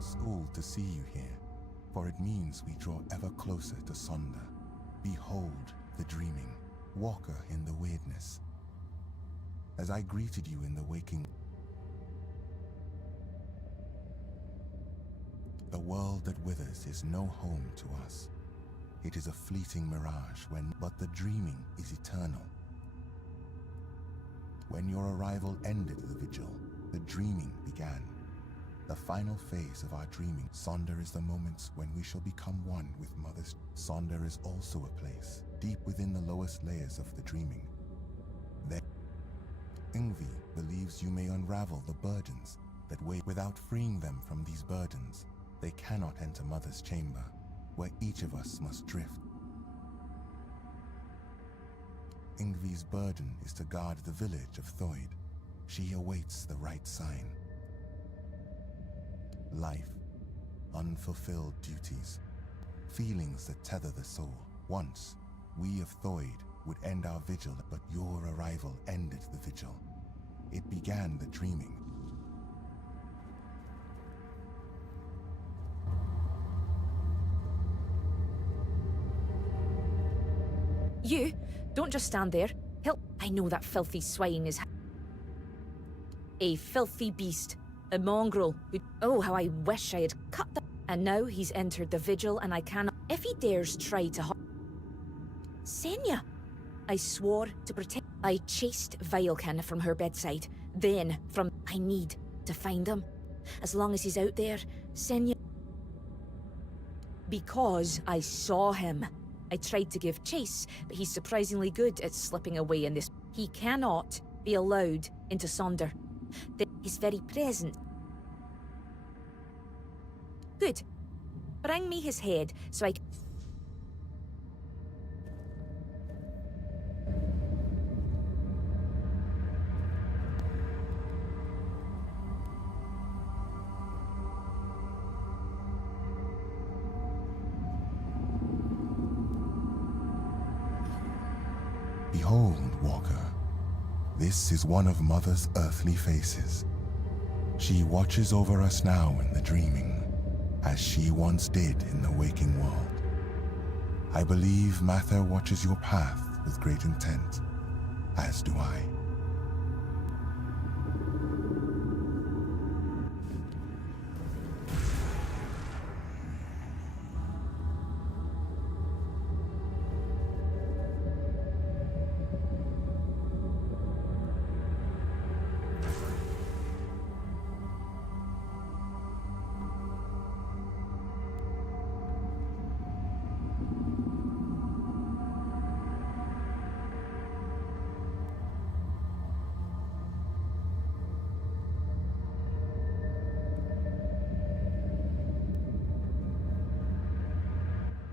schooled to see you here, for it means we draw ever closer to Sonder. Behold the dreaming, walker in the weirdness. As I greeted you in the waking, the world that withers is no home to us. It is a fleeting mirage but the dreaming is eternal. When your arrival ended the vigil, the dreaming began. The final phase of our dreaming. Sonder is the moments when we shall become one with Mother's. Sonder is also a place, deep within the lowest layers of the dreaming. There, Ingvi believes you may unravel the burdens that weigh. Without freeing them from these burdens, they cannot enter Mother's chamber, where each of us must drift. Ingvi's burden is to guard the village of Thoid. She awaits the right sign. Life, unfulfilled duties, feelings that tether the soul. Once, we of Thoid would end our vigil, but your arrival ended the vigil. It began the dreaming. You, don't just stand there. Help. I know that filthy swine is a filthy beast. A mongrel who... Oh, how I wish I had cut them. And now he's entered the vigil and I cannot... If he dares try to... Senya! I swore to protect... I chased Violkin from her bedside. Then, from... I need to find him. As long as he's out there, Senya... Because I saw him. I tried to give chase, but he's surprisingly good at slipping away in this. He cannot be allowed into Sonder. His very presence. Good. Bring me his head so I can... Behold, Walker. This is one of Mother's earthly faces. She watches over us now in the dreaming, as she once did in the waking world. I believe Mather watches your path with great intent, as do I.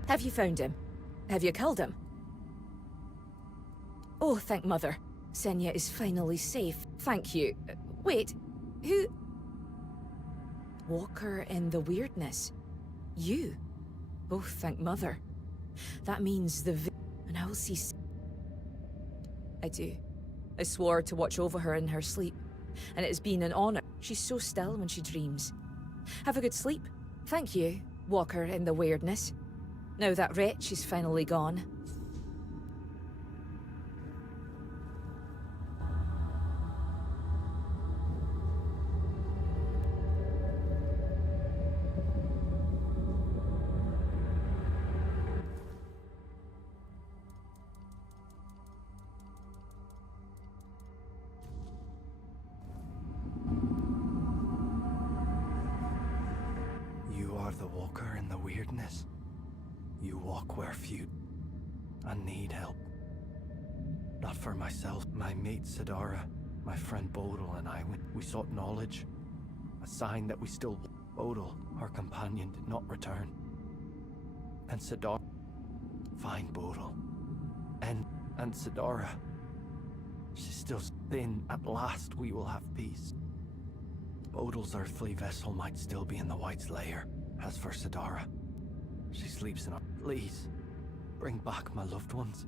Have you found him? Have you killed him? Oh, thank Mother. Senya is finally safe. Thank you. Wait, who... Walker in the weirdness. You. Oh, thank Mother. That means and I will see... I do. I swore to watch over her in her sleep. And it has been an honor. She's so still when she dreams. Have a good sleep. Thank you, Walker in the weirdness. Now that wretch is finally gone. You are the walker in the weirdness. You walk where few. I need help. Not for myself. My mate Sidara, my friend Bodil and I, we sought knowledge. A sign that we still... Bodil, our companion, did not return. And Sidara... Find Bodil. And Sidara. She's still... Then, at last, we will have peace. Bodil's earthly vessel might still be in the White's lair. As for Sidara, she sleeps in our... Please, bring back my loved ones.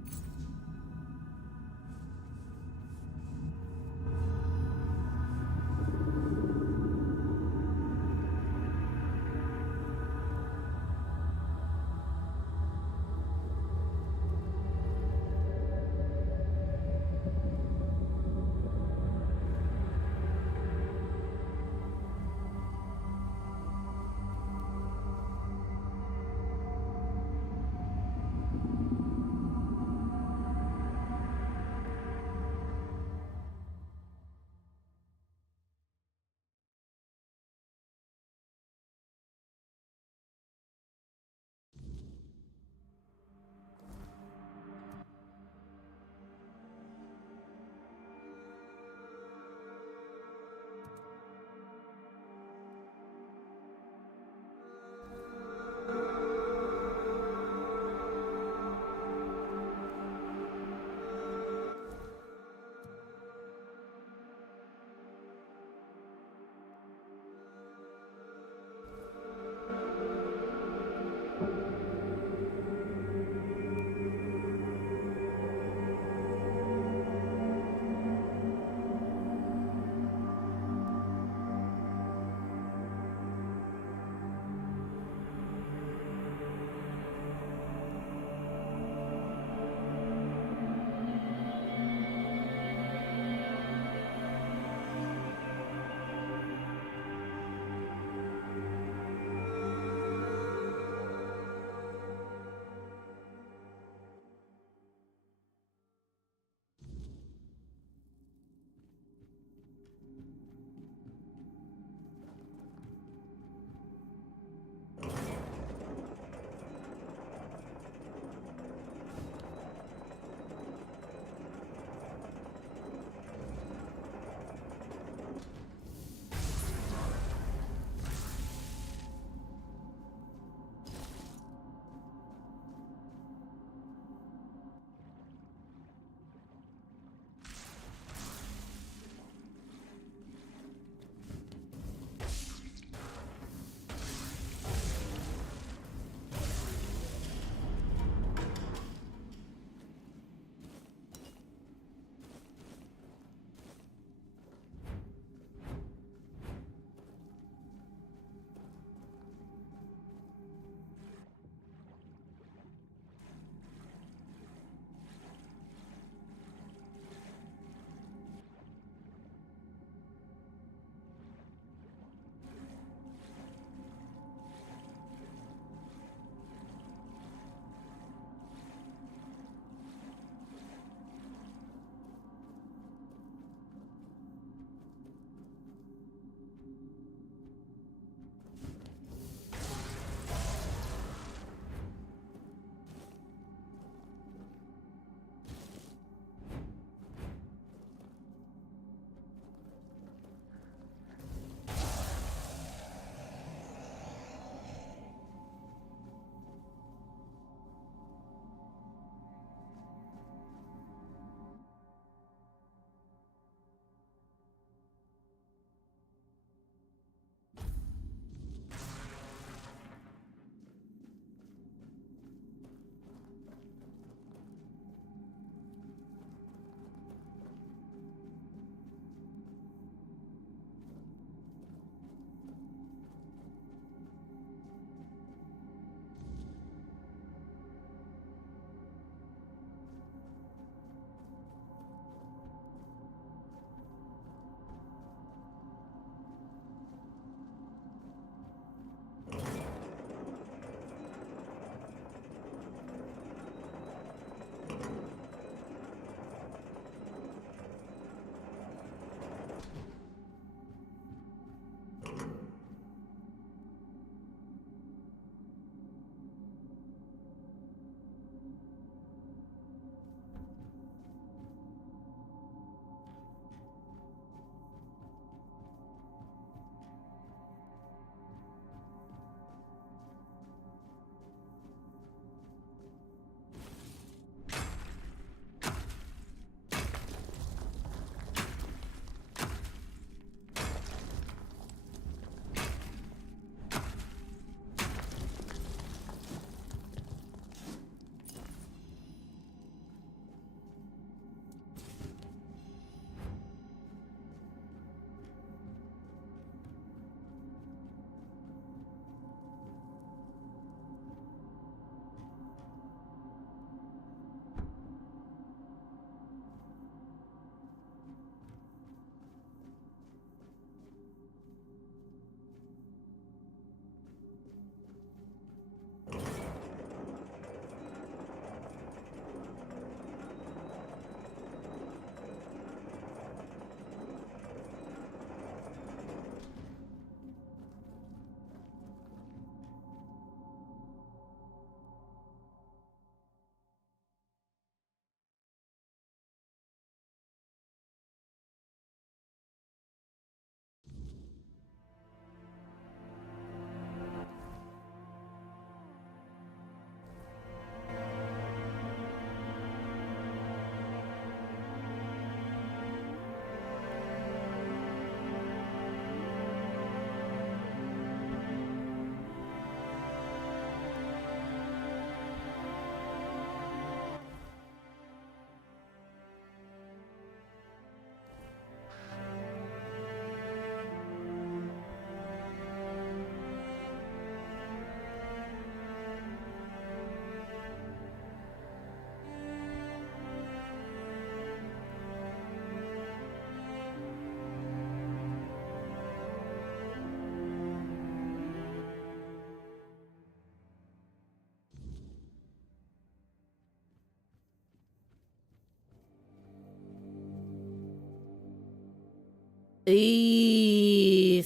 Aethrum.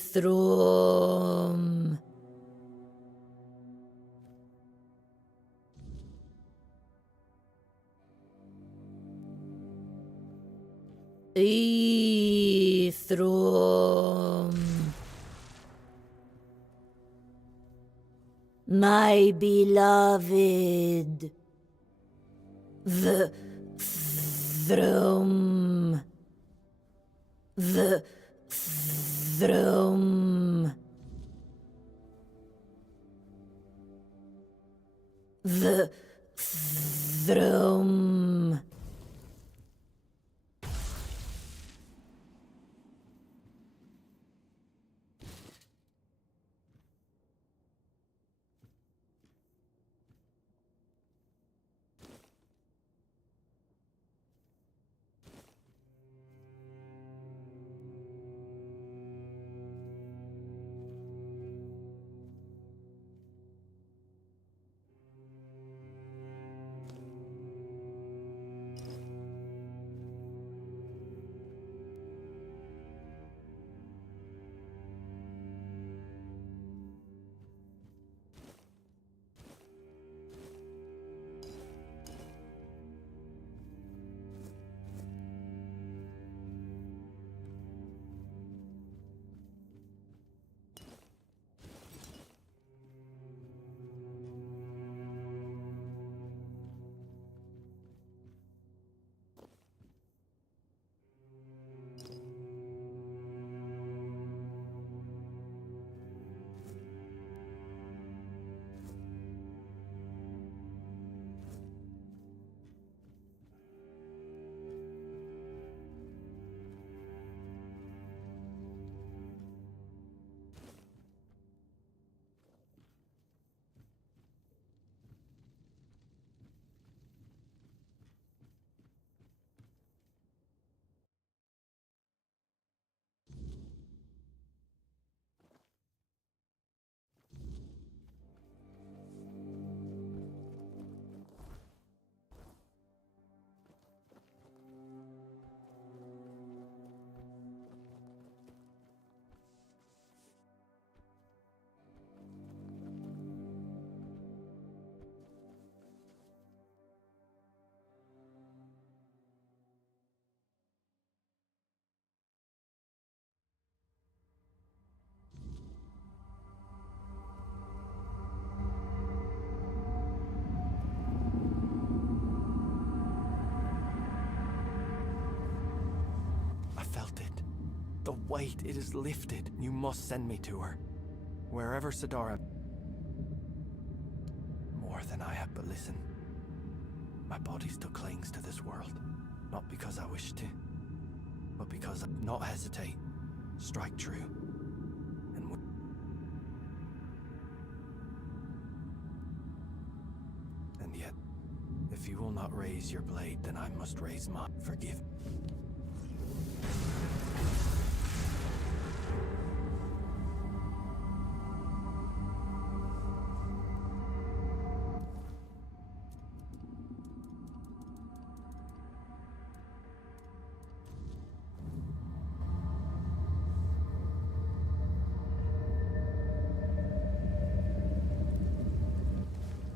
Aethrum. My beloved. The Thrum. The Thrum. The Thrum. The weight, it is lifted. You must send me to her. Wherever Sidara... More than I have, but listen. My body still clings to this world. Not because I wish to, but because I not hesitate. Strike true. And yet, if you will not raise your blade, then I must raise mine. Forgive.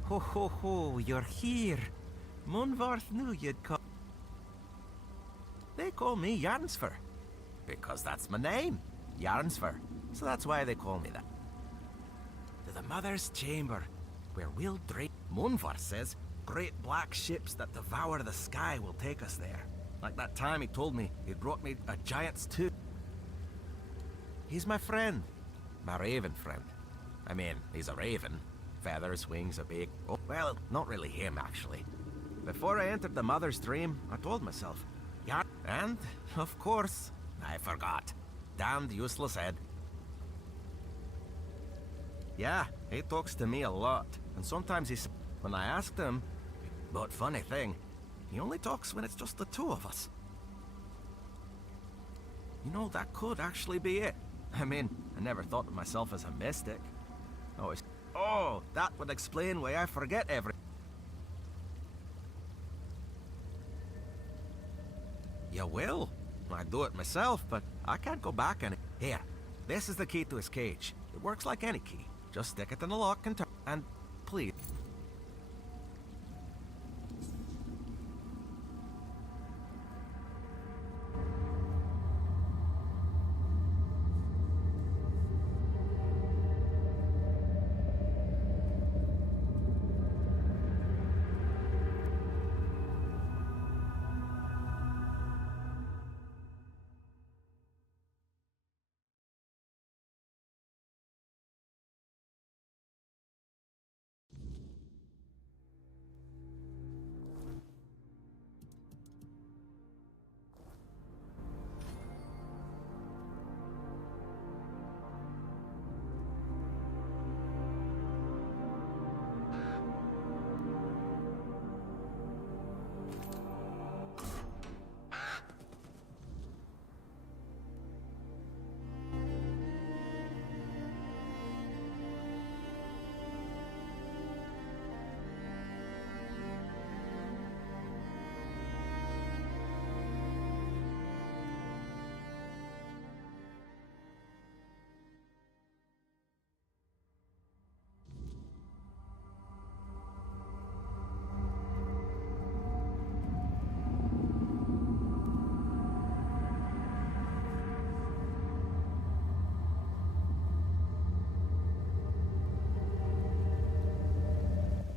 Ho ho ho, you're here. Munvarth knew you'd come. They call me Yarnsfer, because that's my name, Yarnsfer. So that's why they call me that. To the Mother's Chamber, where we'll drain. Munvarth says great black ships that devour the sky will take us there. Like that time he told me he'd brought me a giant's tooth. He's my friend, my raven friend. I mean, he's a raven. Feathers, wings, a beak. Oh, well, not really him, actually. Before I entered the Mother's Dream, I told myself, yeah, and, of course, I forgot. Damned useless head. Yeah, he talks to me a lot, and sometimes he's... When I asked him, but funny thing, he only talks when it's just the two of us. You know, that could actually be it. I mean, I never thought of myself as a mystic. Always... Oh, that would explain why I forget everything. You will? I'd do it myself, but I can't go back any. Here, this is the key to his cage. It works like any key. Just stick it in the lock and turn. And please.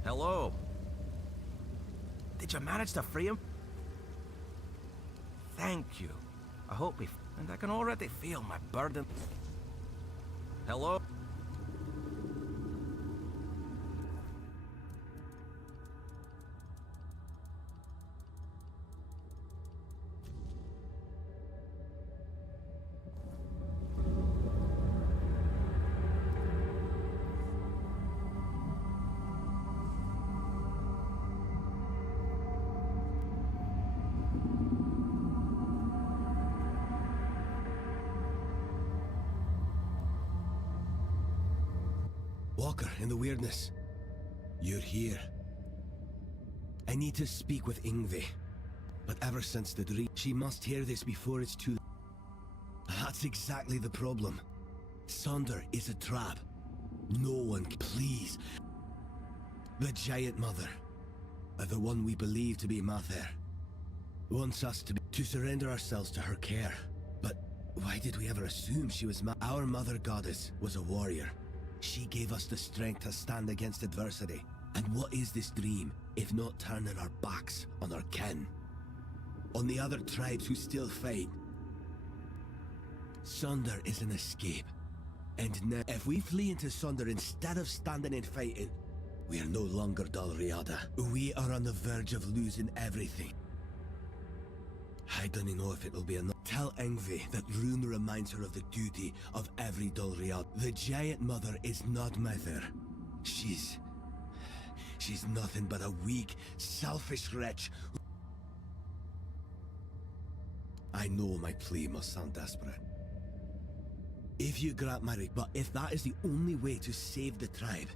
Hello. Did you manage to free him? Thank you. I hope he... And I can already feel my burden. Hello? Walker, in the weirdness. You're here. I need to speak with Yngvi. But ever since the dream, she must hear this before it's too... That's exactly the problem. Sonder is a trap. No one can... Please. The Giant Mother, the one we believe to be Mather, wants us to surrender ourselves to her care. But why did we ever assume she was Our Mother Goddess was a warrior. She gave us the strength to stand against adversity. And what is this dream, if not turning our backs on our kin? On the other tribes who still fight? Sonder is an escape. And now, if we flee into Sonder instead of standing and fighting, we are no longer Dalriada. We are on the verge of losing everything. I don't know if it'll be enough. Tell Yngvi that Rune reminds her of the duty of every Dalriad. The Giant Mother is not Mather. She's nothing but a weak, selfish wretch. I know my plea must sound desperate. If you grant my but if that is the only way to save the tribe,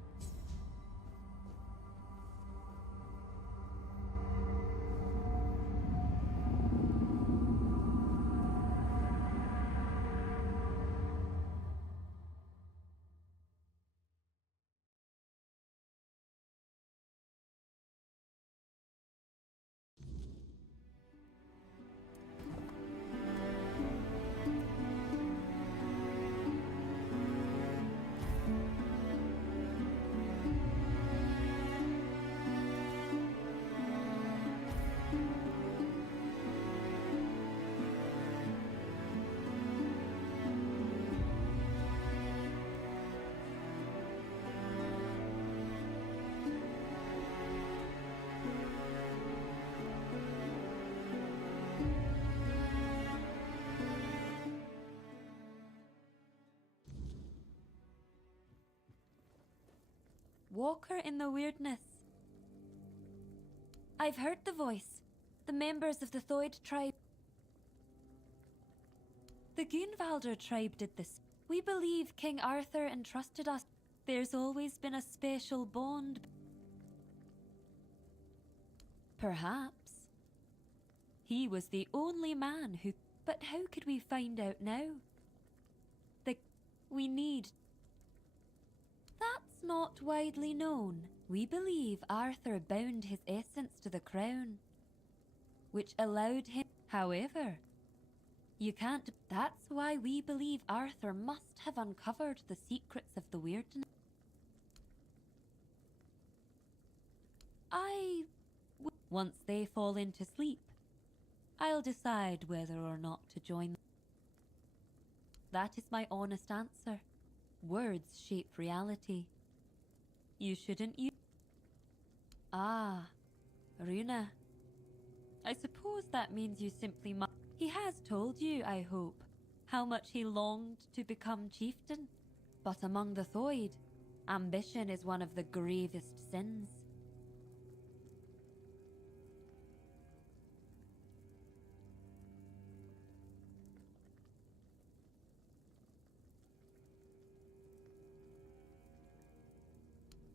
Walker in the weirdness. I've heard the voice. The members of the Thoid tribe. The Gunvalder tribe did this. We believe King Arthur entrusted us. There's always been a special bond. Perhaps. He was the only man who... But how could we find out now? We need... That's not widely known. We believe Arthur bound his essence to the crown, which allowed him... However, you can't... That's why we believe Arthur must have uncovered the secrets of the weirdness. Once they fall into sleep, I'll decide whether or not to join them. That is my honest answer. Words shape reality. You shouldn't use... Ah, Runa. I suppose that means you simply must... He has told you, I hope, how much he longed to become chieftain. But among the Thoid, ambition is one of the gravest sins.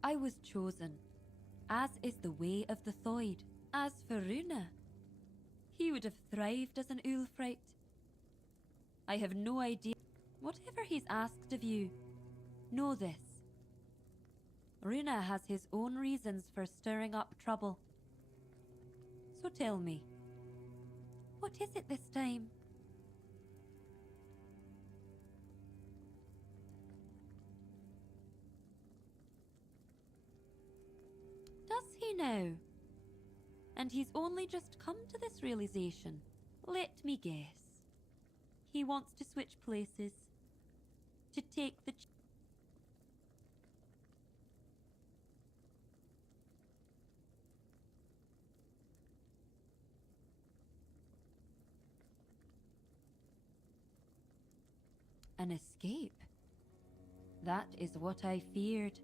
I was chosen, as is the way of the Thoid. As for Runa, he would have thrived as an Ulfrite. I have no idea. Whatever he's asked of you, know this. Runa has his own reasons for stirring up trouble. So tell me, what is it this time? Does he now? And he's only just come to this realization. Let me guess. He wants to switch places. To take the... An escape? That is what I feared.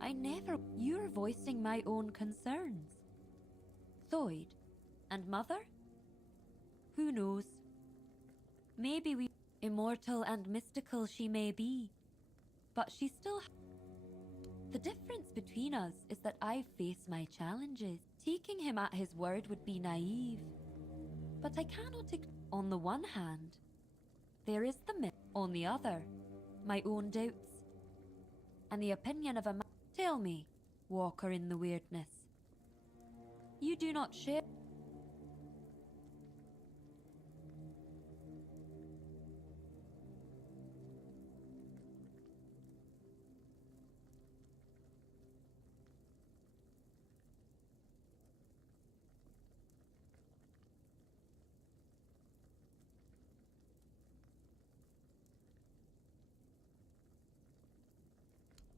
I never... You're voicing my own concerns. Thoid and Mother? Who knows? Maybe we... Immortal and mystical she may be, but she still... The difference between us is that I face my challenges. Taking him at his word would be naive. But I cannot... On the one hand, there is the myth. On the other, my own doubts. And the opinion of a man... Tell me, Walker in the Weirdness. You do not share...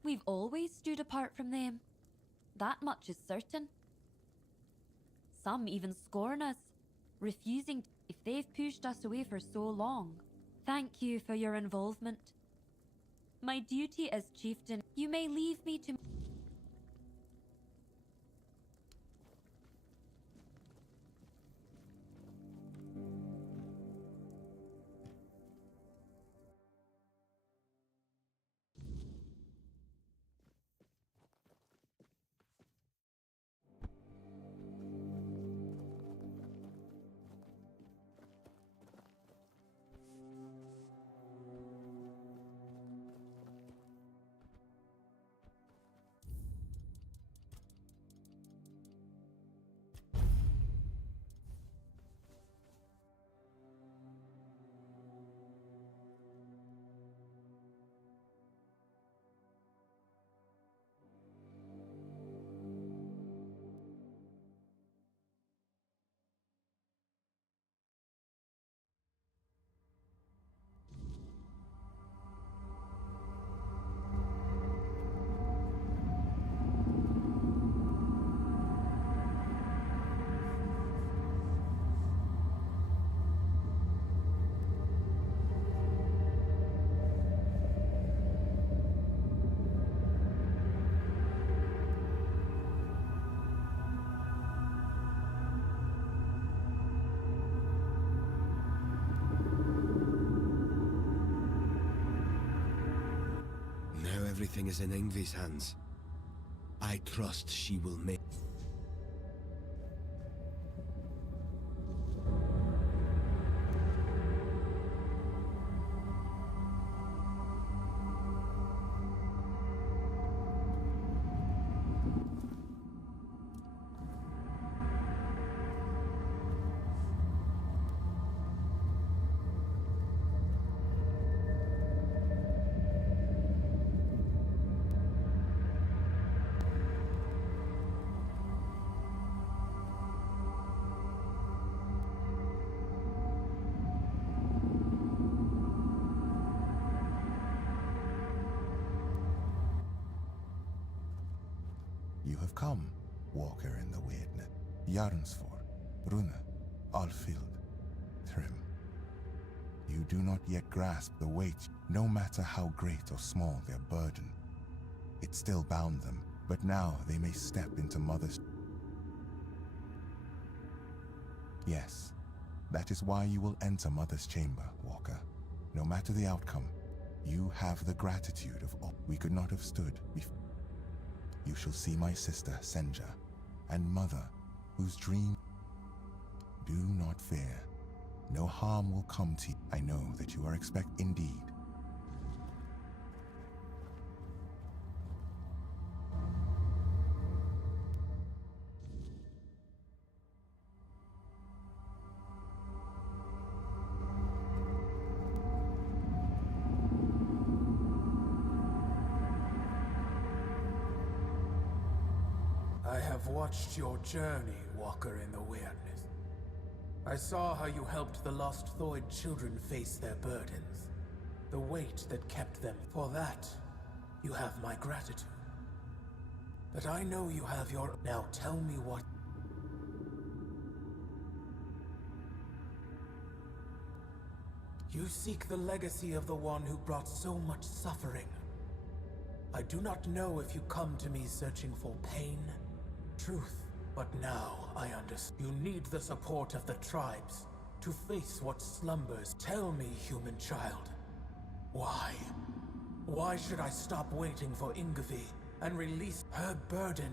We've always stood apart from them. That much is certain. Some even scorn us, refusing if they've pushed us away for so long. Thank you for your involvement. My duty as chieftain, you may leave me to... Everything is in Ingvi's hands. I trust she will make... Come, walker in the weirdness. Jarnsfor, Rune, Alfild, Trim. You do not yet grasp the weight, no matter how great or small their burden. It still bound them, but now they may step into Mother's. Yes, that is why you will enter Mother's chamber, Walker. No matter the outcome, you have the gratitude of all we could not have stood before. You shall see my sister, Senja, and Mother, whose dream. Do not fear. No harm will come to you. I know that you are indeed. I have watched your journey, Walker in the Weirdness. I saw how you helped the lost Thoid children face their burdens. The weight that kept them. For that, you have my gratitude. But I know you have your... Now tell me what... You seek the legacy of the one who brought so much suffering. I do not know if you come to me searching for pain, truth, but now I understand. You need the support of the tribes to face what slumbers. Tell me, human child, why? Why should I stop waiting for Ingvi and release her burden?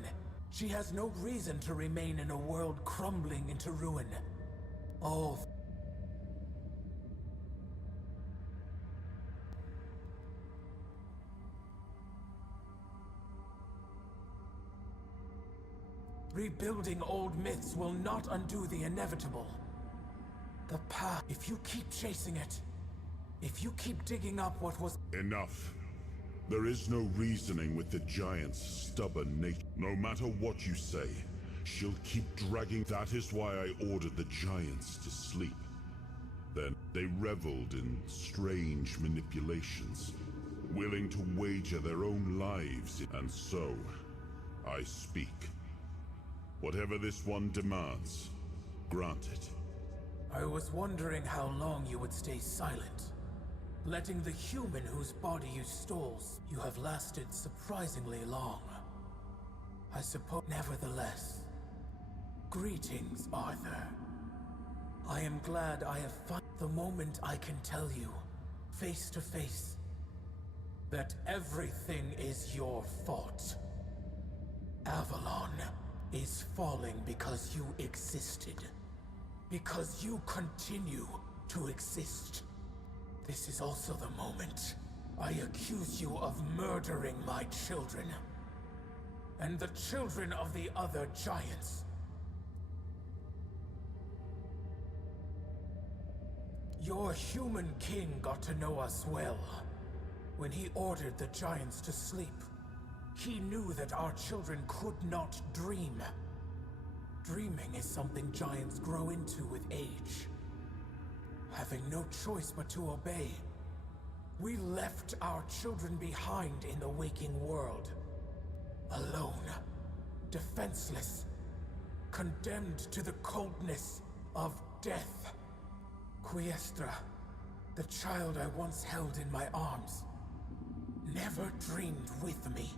She has no reason to remain in a world crumbling into ruin. All rebuilding old myths will not undo the inevitable. The path, if you keep chasing it, if you keep digging up what was... Enough. There is no reasoning with the giant's stubborn nature. No matter what you say, she'll keep dragging. That is why I ordered the giants to sleep. Then they reveled in strange manipulations, willing to wager their own lives. And so, I speak. Whatever this one demands, grant it. I was wondering how long you would stay silent. Letting the human whose body you stole. You have lasted surprisingly long. I suppose. Nevertheless. Greetings, Arthur. I am glad I have found the moment I can tell you, face to face, that everything is your fault. Avalon is falling because you existed. Because you continue to exist. This is also the moment I accuse you of murdering my children. And the children of the other giants. Your human king got to know us well. When he ordered the giants to sleep, he knew that our children could not dream. Dreaming is something giants grow into with age. Having no choice but to obey, we left our children behind in the waking world. Alone, defenseless, condemned to the coldness of death. Quiestra, the child I once held in my arms, never dreamed with me.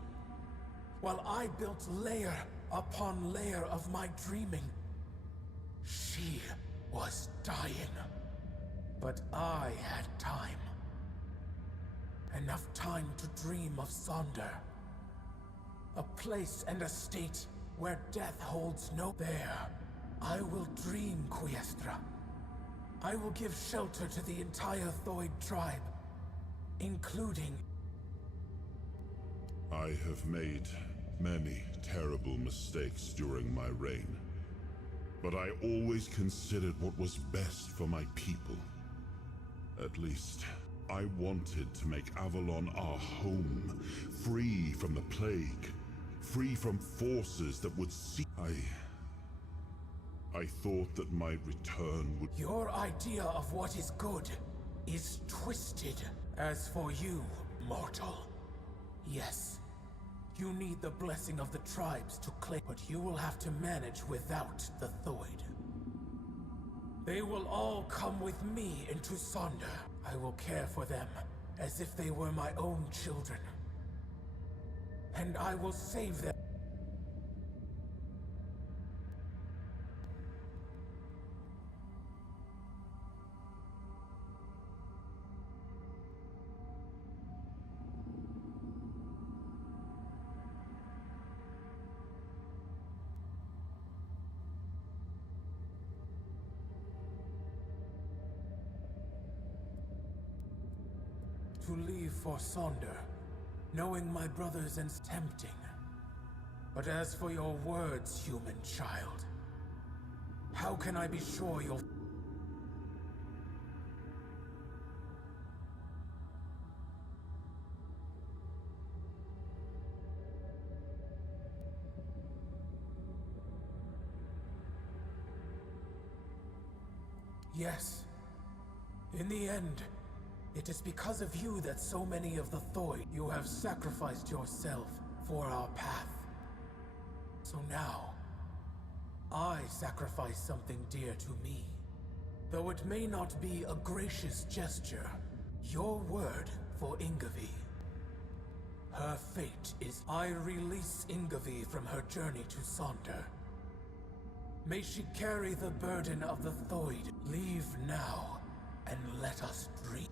While I built layer upon layer of my dreaming, she was dying. But I had time. Enough time to dream of Sonder. A place and a state where death holds no... There, I will dream, Quiestra. I will give shelter to the entire Thoid tribe, including... I have made many terrible mistakes during my reign, but I always considered what was best for my people. At least, I wanted to make Avalon our home, free from the plague, free from forces that would see... I thought that my return would... Your idea of what is good is twisted. As for you, mortal, yes, You need the blessing of the tribes to claim, but you will have to manage without the Thoid. They will all come with me into Sonder. I will care for them as if they were my own children. And I will save them. To leave for Sonder, knowing my brothers and tempting. But as for your words, human child, how can I be sure you'll... Yes. In the end, it is because of you that so many of the Thoid, you have sacrificed yourself for our path. So now, I sacrifice something dear to me. Though it may not be a gracious gesture, your word for Ingavi. Her fate is I release Ingavi from her journey to Sonder. May she carry the burden of the Thoid. Leave now, and let us dream.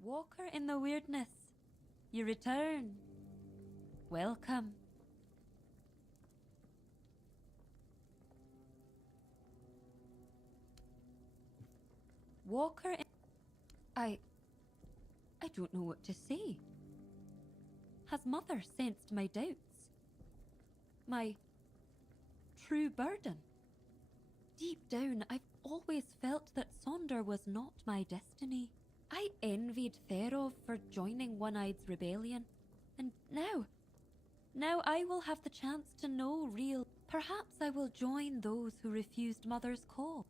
Walker in the Weirdness, you return. Welcome. Walker in... I don't know what to say. Has Mother sensed my doubts? My true burden? Deep down, I've always felt that Sonder was not my destiny. I envied Therov for joining One-Eye's rebellion, and now I will have the chance to know real. Perhaps I will join those who refused Mother's call.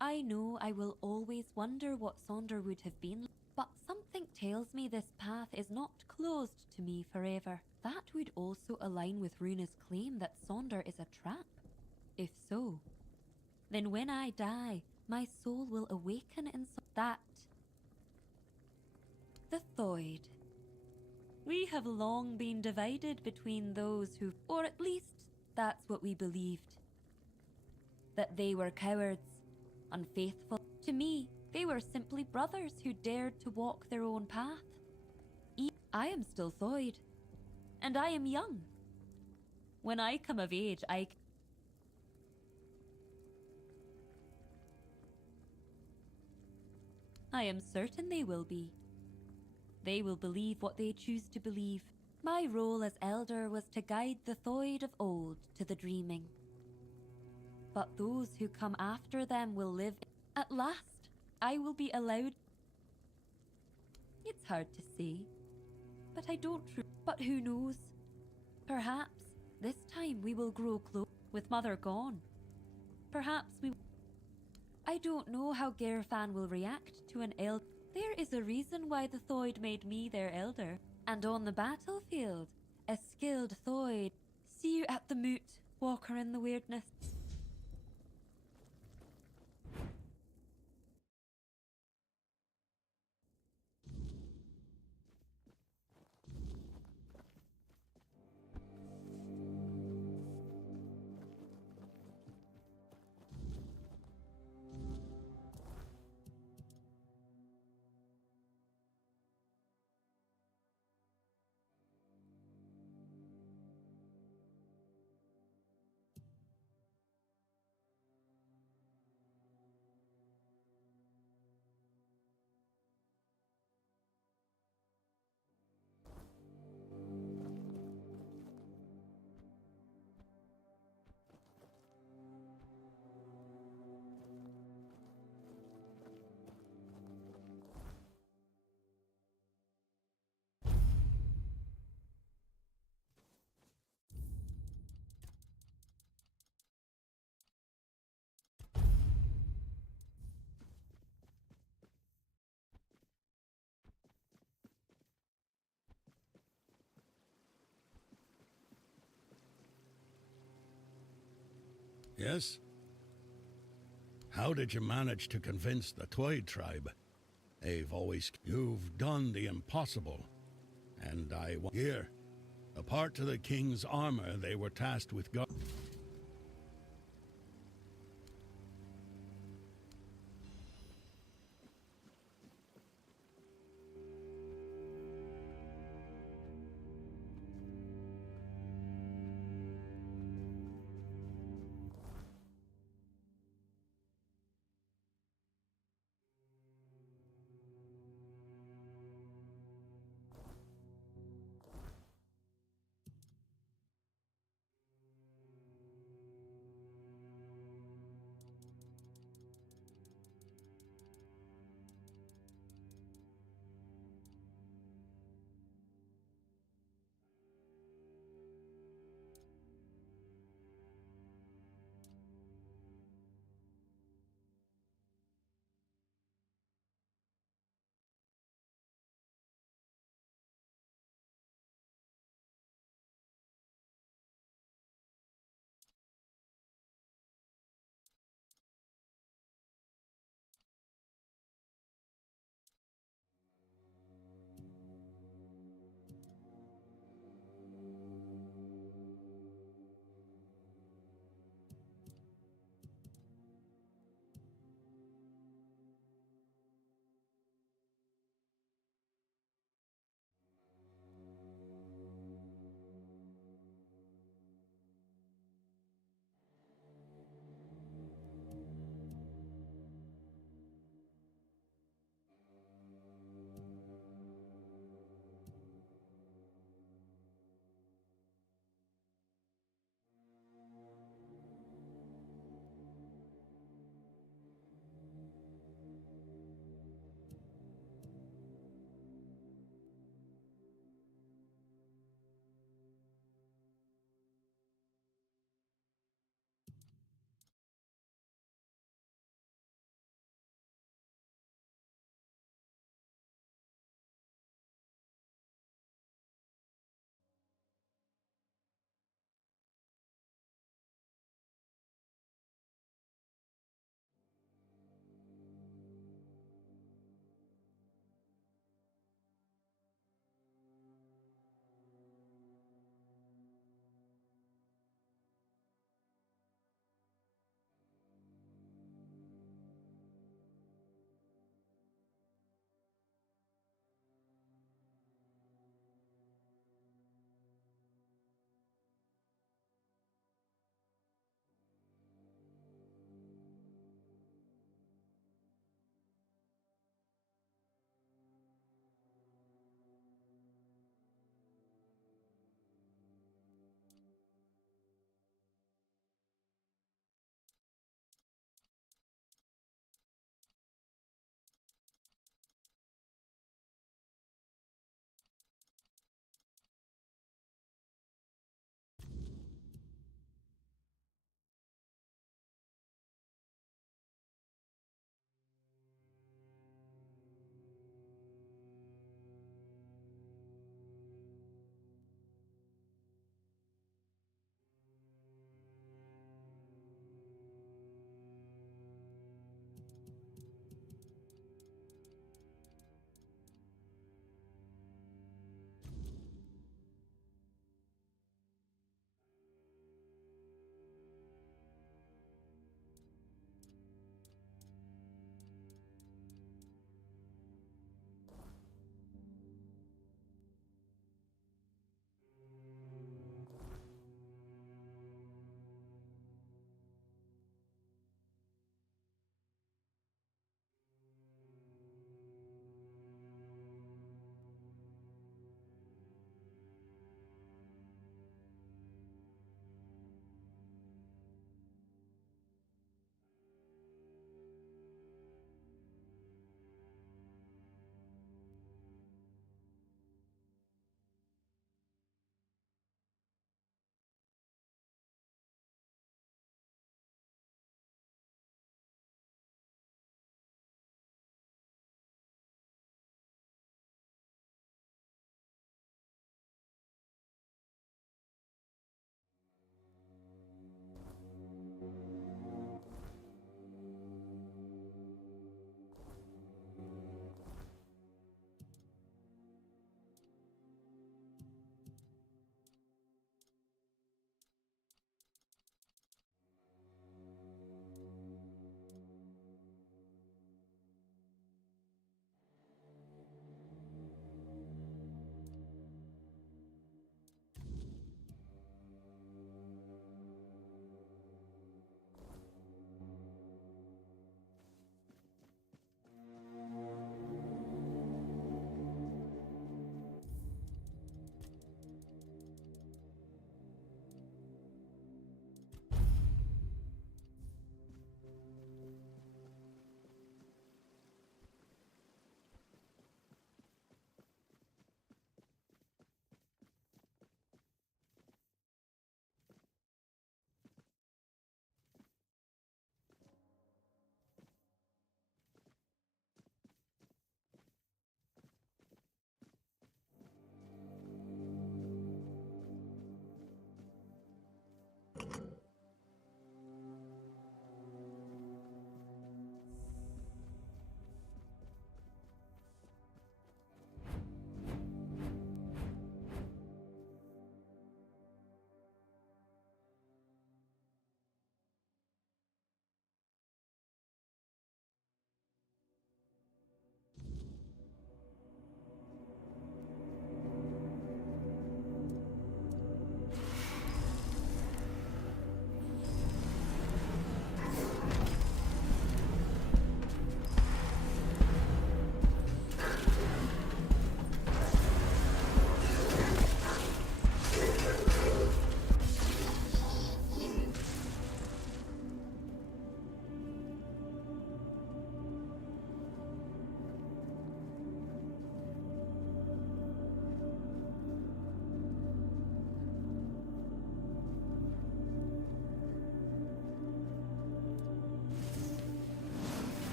I know I will always wonder what Sonder would have been, but something tells me this path is not closed to me forever. That would also align with Runa's claim that Sonder is a trap. If so, then when I die, my soul will awaken in that. The Thoid. We have long been divided between those who, or at least that's what we believed. That they were cowards, unfaithful. To me, they were simply brothers who dared to walk their own path. I am still Thoid, and I am young. When I come of age, I am certain they will be. They will believe what they choose to believe. My role as elder was to guide the Thoid of old to the dreaming. But those who come after them will live. At last, I will be allowed. It's hard to say, but I don't. But who knows? Perhaps this time we will grow close. With Mother gone, perhaps we. I don't know how Gerfan will react to an elder. There is a reason why the Thoid made me their elder. And on the battlefield, a skilled Thoid. See you at the moot, Walker in the Weirdness. Yes? How did you manage to convince the Twyde tribe? You've done the impossible. And I want here. A part to the king's armor they were tasked with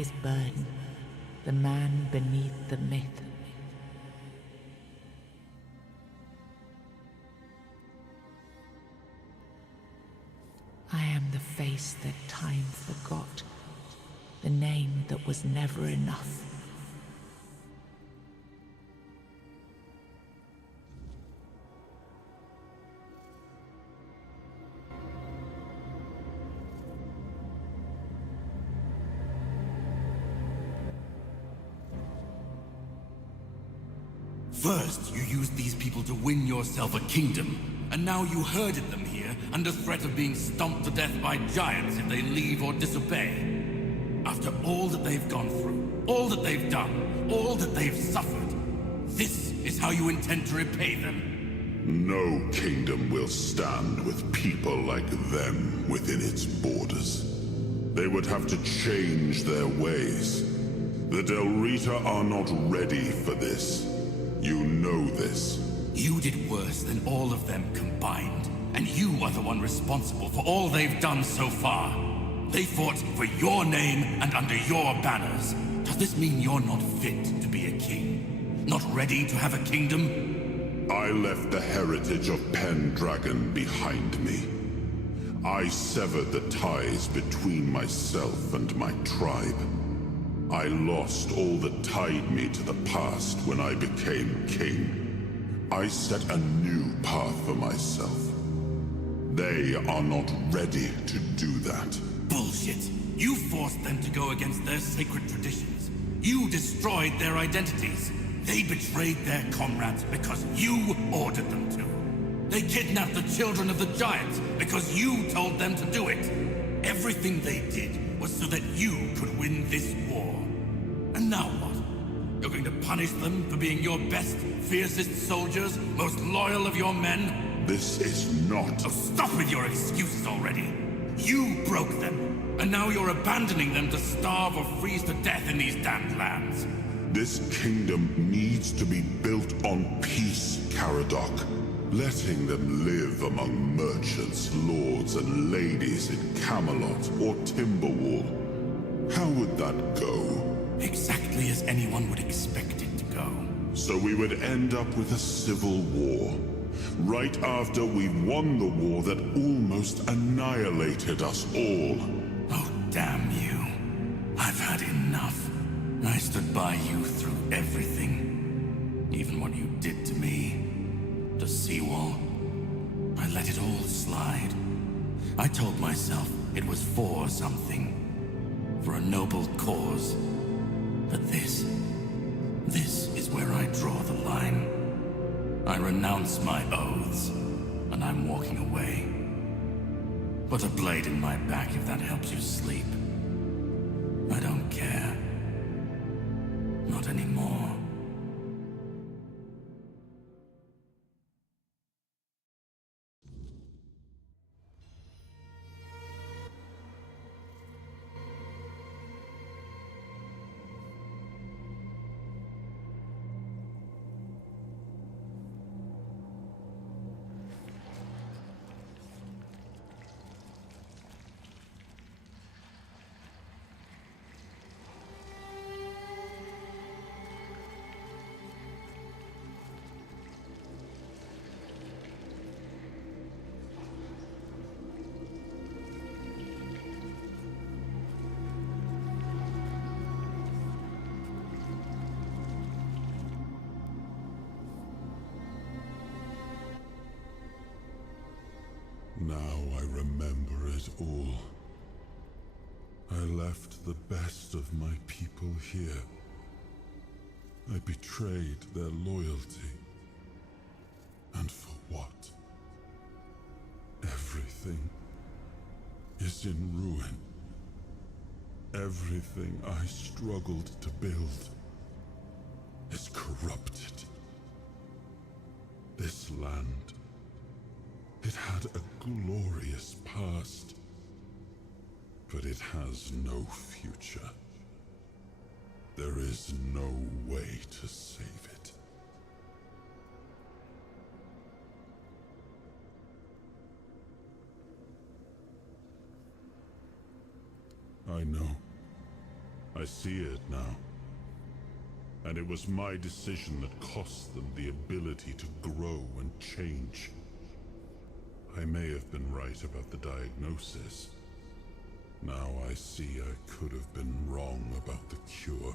his burden, the man beneath the myth. I am the face that time forgot, the name that was never enough. First, you used these people to win yourself a kingdom, and now you herded them here under threat of being stomped to death by giants if they leave or disobey. After all that they've gone through, all that they've done, all that they've suffered, this is how you intend to repay them? No kingdom will stand with people like them within its borders. They would have to change their ways. The Del Rita are not ready for this. You know this. You did worse than all of them combined, and you are the one responsible for all they've done so far. They fought for your name and under your banners. Does this mean you're not fit to be a king? Not ready to have a kingdom? I left the heritage of Pendragon behind me. I severed the ties between myself and my tribe. I lost all that tied me to the past when I became king. I set a new path for myself. They are not ready to do that. Bullshit. You forced them to go against their sacred traditions. You destroyed their identities. They betrayed their comrades because you ordered them to. They kidnapped the children of the giants because you told them to do it. Everything they did was so that you could win this war. And now what? You're going to punish them for being your best, fiercest soldiers, most loyal of your men? This is not... Oh, stop with your excuses already. You broke them, and now you're abandoning them to starve or freeze to death in these damned lands. This kingdom needs to be built on peace, Caradoc. Letting them live among merchants, lords, and ladies in Camelot or Timberwall. How would that go? Exactly as anyone would expect it to go. So we would end up with a civil war. Right after we've won the war that almost annihilated us all. Oh, damn you. I've had enough. I stood by you through everything. Even what you did to me. The seawall. I let it all slide. I told myself it was for something. For a noble cause. But this is where I draw the line. I renounce my oaths, and I'm walking away. Put a blade in my back if that helps you sleep. I don't care. Not anymore. Now I remember it all. I left the best of my people here. I betrayed their loyalty. And for what? Everything is in ruin. Everything I struggled to build is corrupted. This land, it had a glorious past, but it has no future. There is no way to save it. I know. I see it now. And it was my decision that cost them the ability to grow and change. I may have been right about the diagnosis. Now I see I could have been wrong about the cure.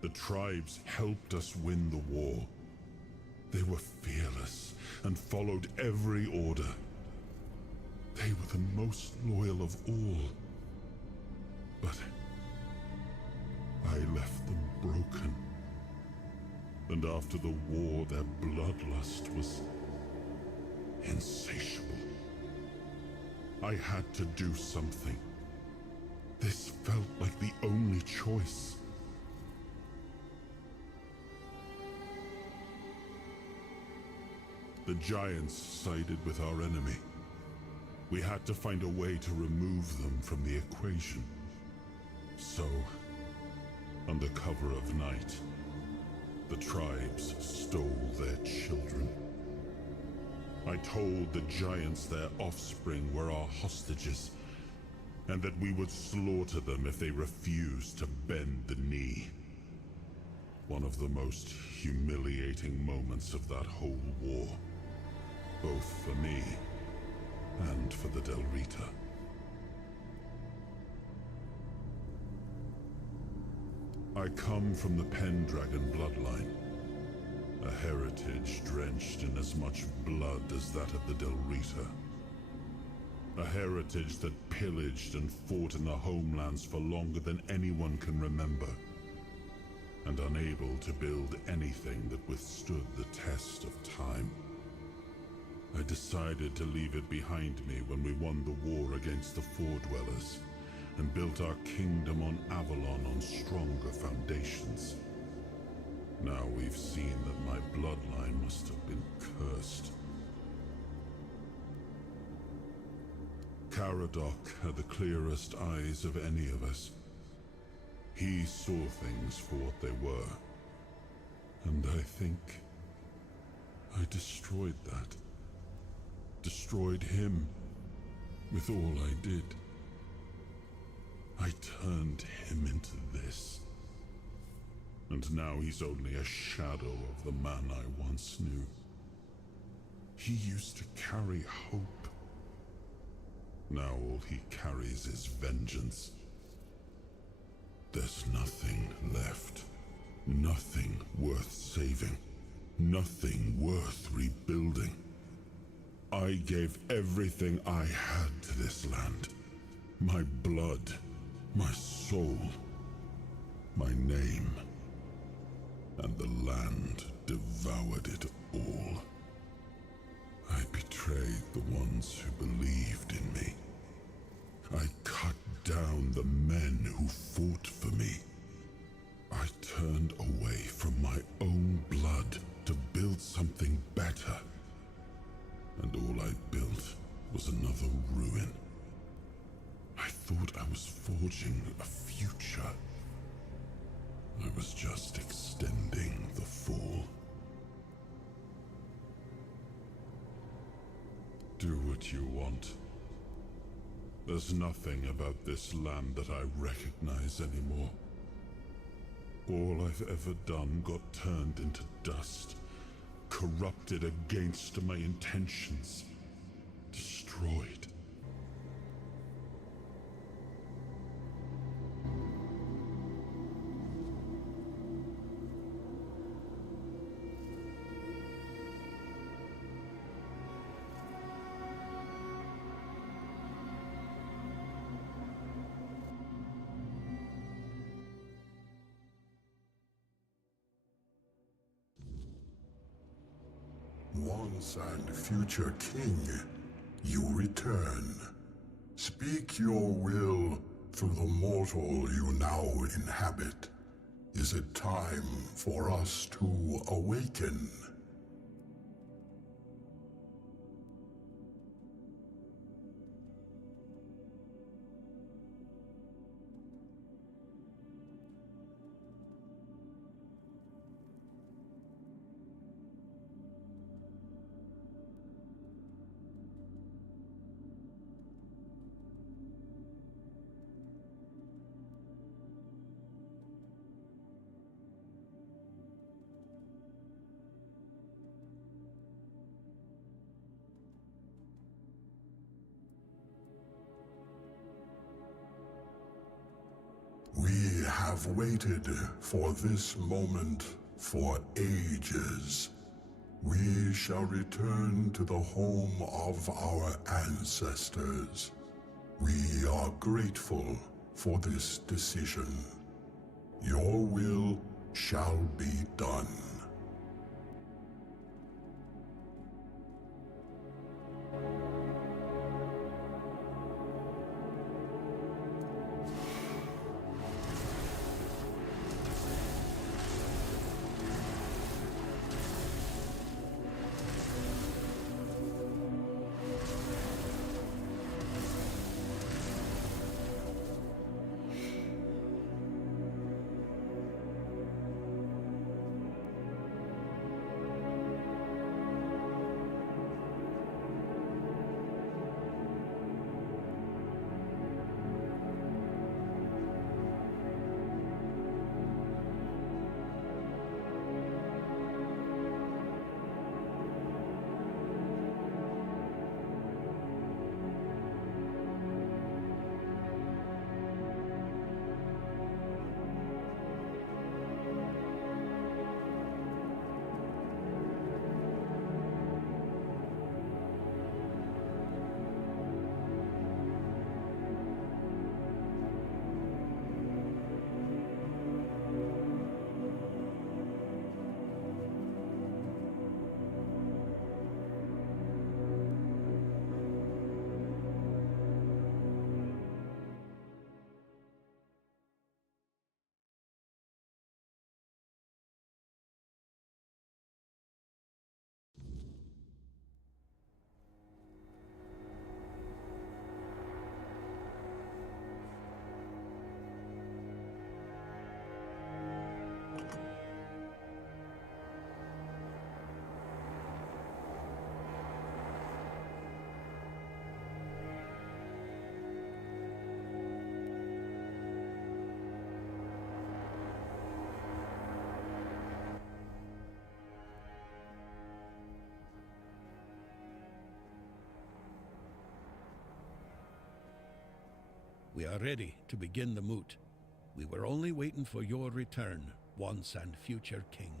The tribes helped us win the war. They were fearless and followed every order. They were the most loyal of all. But I left them broken. And after the war, their bloodlust was insatiable. I had to do something. This felt like the only choice. The giants sided with our enemy. We had to find a way to remove them from the equation. So, under cover of night, the tribes stole their children. I told the giants their offspring were our hostages, and that we would slaughter them if they refused to bend the knee. One of the most humiliating moments of that whole war, both for me and for the Del Rita. I come from the Pendragon bloodline, a heritage drenched in as much blood as that of the Del Rita. A heritage that pillaged and fought in the homelands for longer than anyone can remember, and unable to build anything that withstood the test of time. I decided to leave it behind me when we won the war against the Four Dwellers, and built our kingdom on Avalon on stronger foundations. Now we've seen that my bloodline must have been cursed. Caradoc had the clearest eyes of any of us. He saw things for what they were. And I think I destroyed that. Destroyed him with all I did. I turned him into this. And now he's only a shadow of the man I once knew. He used to carry hope. Now all he carries is vengeance. There's nothing left. Nothing worth saving. Nothing worth rebuilding. I gave everything I had to this land. My blood, my soul, my name. And the land devoured it all. I betrayed the ones who believed in me. I cut down the men who fought for me. I turned away from my own blood to build something better. And all I built was another ruin. I thought I was forging a future. I was just extending the fall. Do what you want. There's nothing about this land that I recognize anymore. All I've ever done got turned into dust, corrupted against my intentions, destroyed. Once and future king, you return. Speak your will through the mortal you now inhabit. Is it time for us to awaken? have waited for this moment for ages. We shall return to the home of our ancestors. We are grateful for this decision. Your will shall be done. We are ready to begin the moot. We were only waiting for your return, once and future king.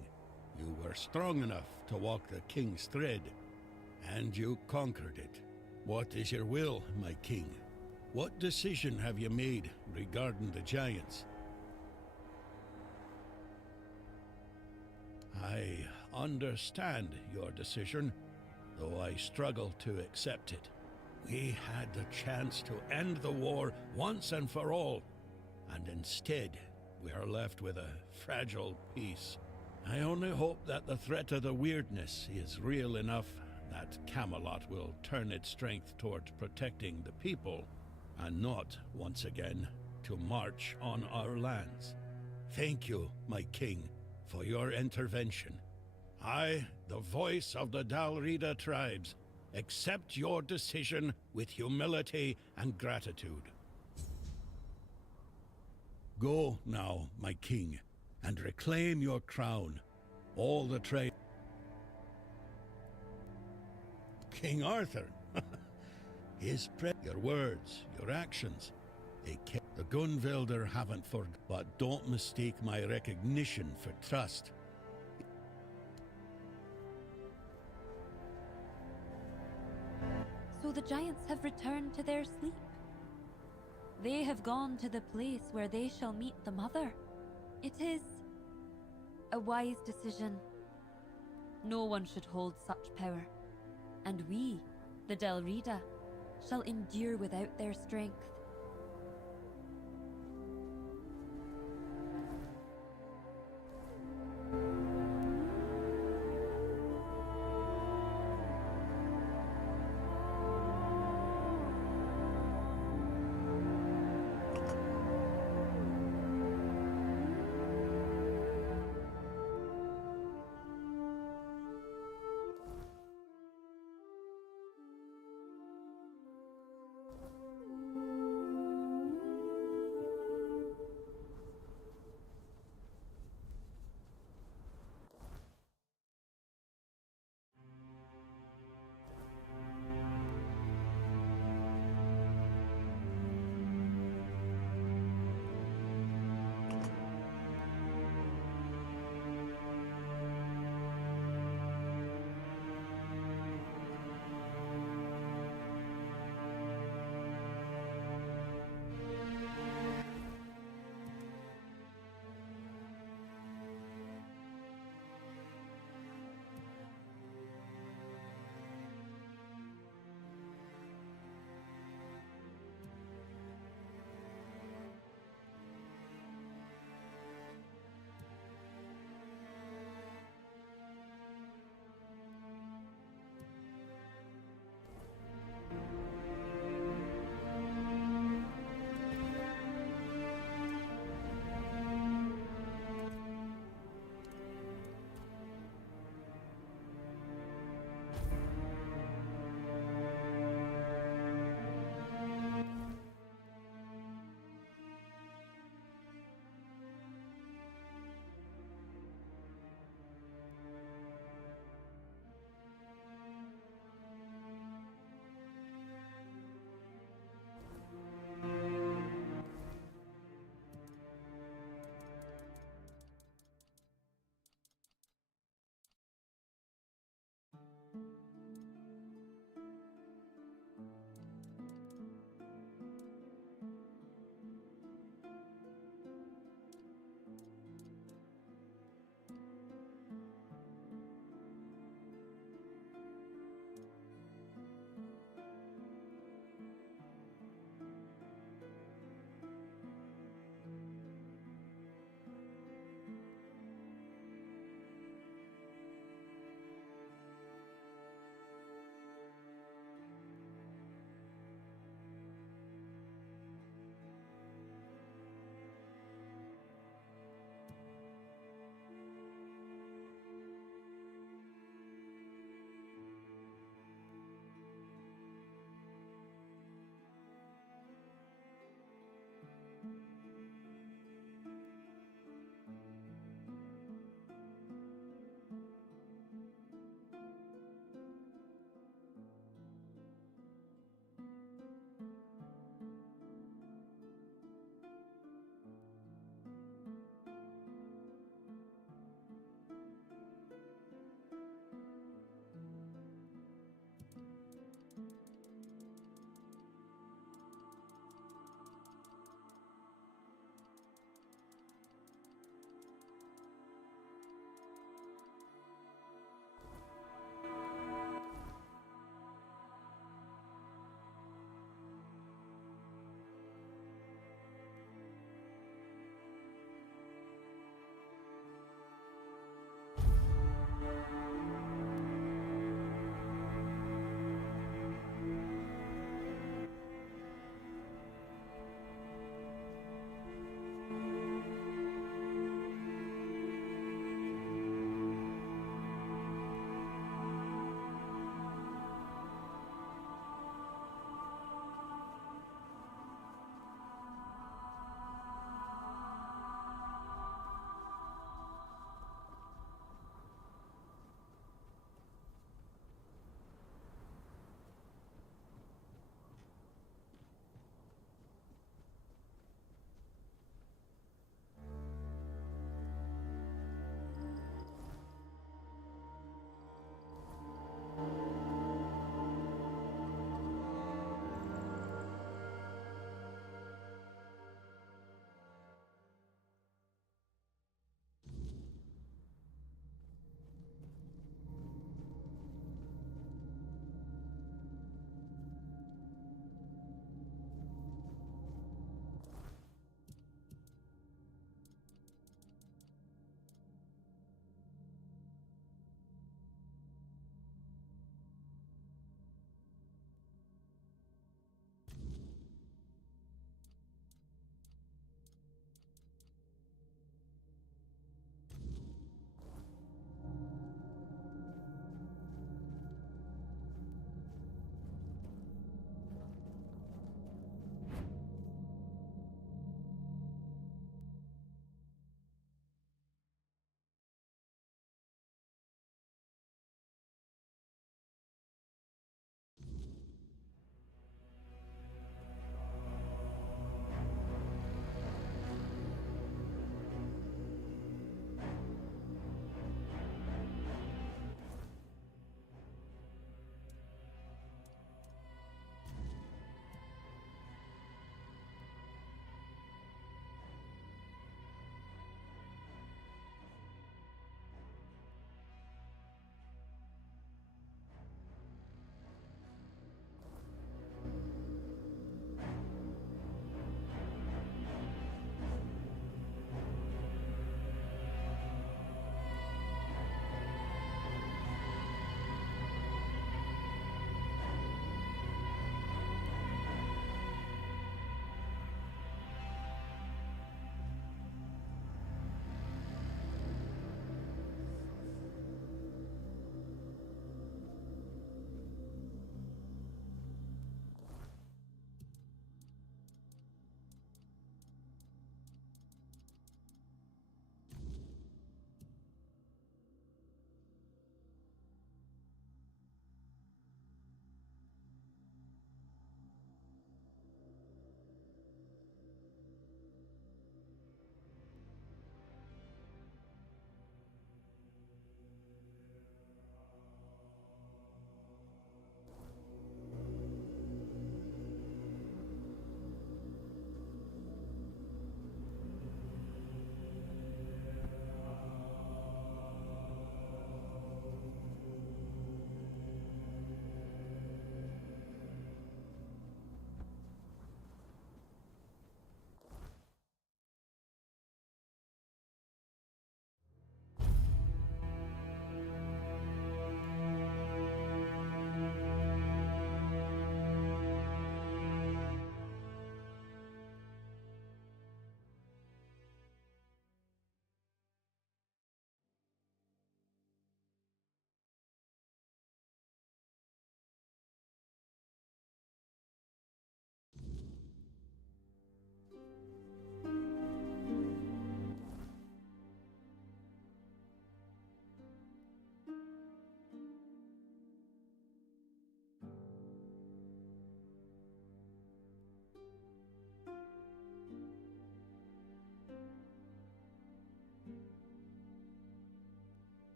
You were strong enough to walk the king's thread, and you conquered it. What is your will, my king? What decision have you made regarding the giants? I understand your decision, though I struggle to accept it. We had the chance to end the war once and for all, and instead we are left with a fragile peace. I only hope that the threat of the weirdness is real enough that Camelot will turn its strength towards protecting the people, and not, once again, to march on our lands. Thank you, my king, for your intervention. I, the voice of the Dalrida tribes, accept your decision with humility and gratitude. Go now, my king, and reclaim your crown. All the King Arthur! Your words, your actions, the Gunvilder haven't forgotten. But don't mistake my recognition for trust. So the giants have returned to their sleep. They have gone to the place where they shall meet the mother. It is a wise decision. No one should hold such power, and we, the Dalrida, shall endure without their strength.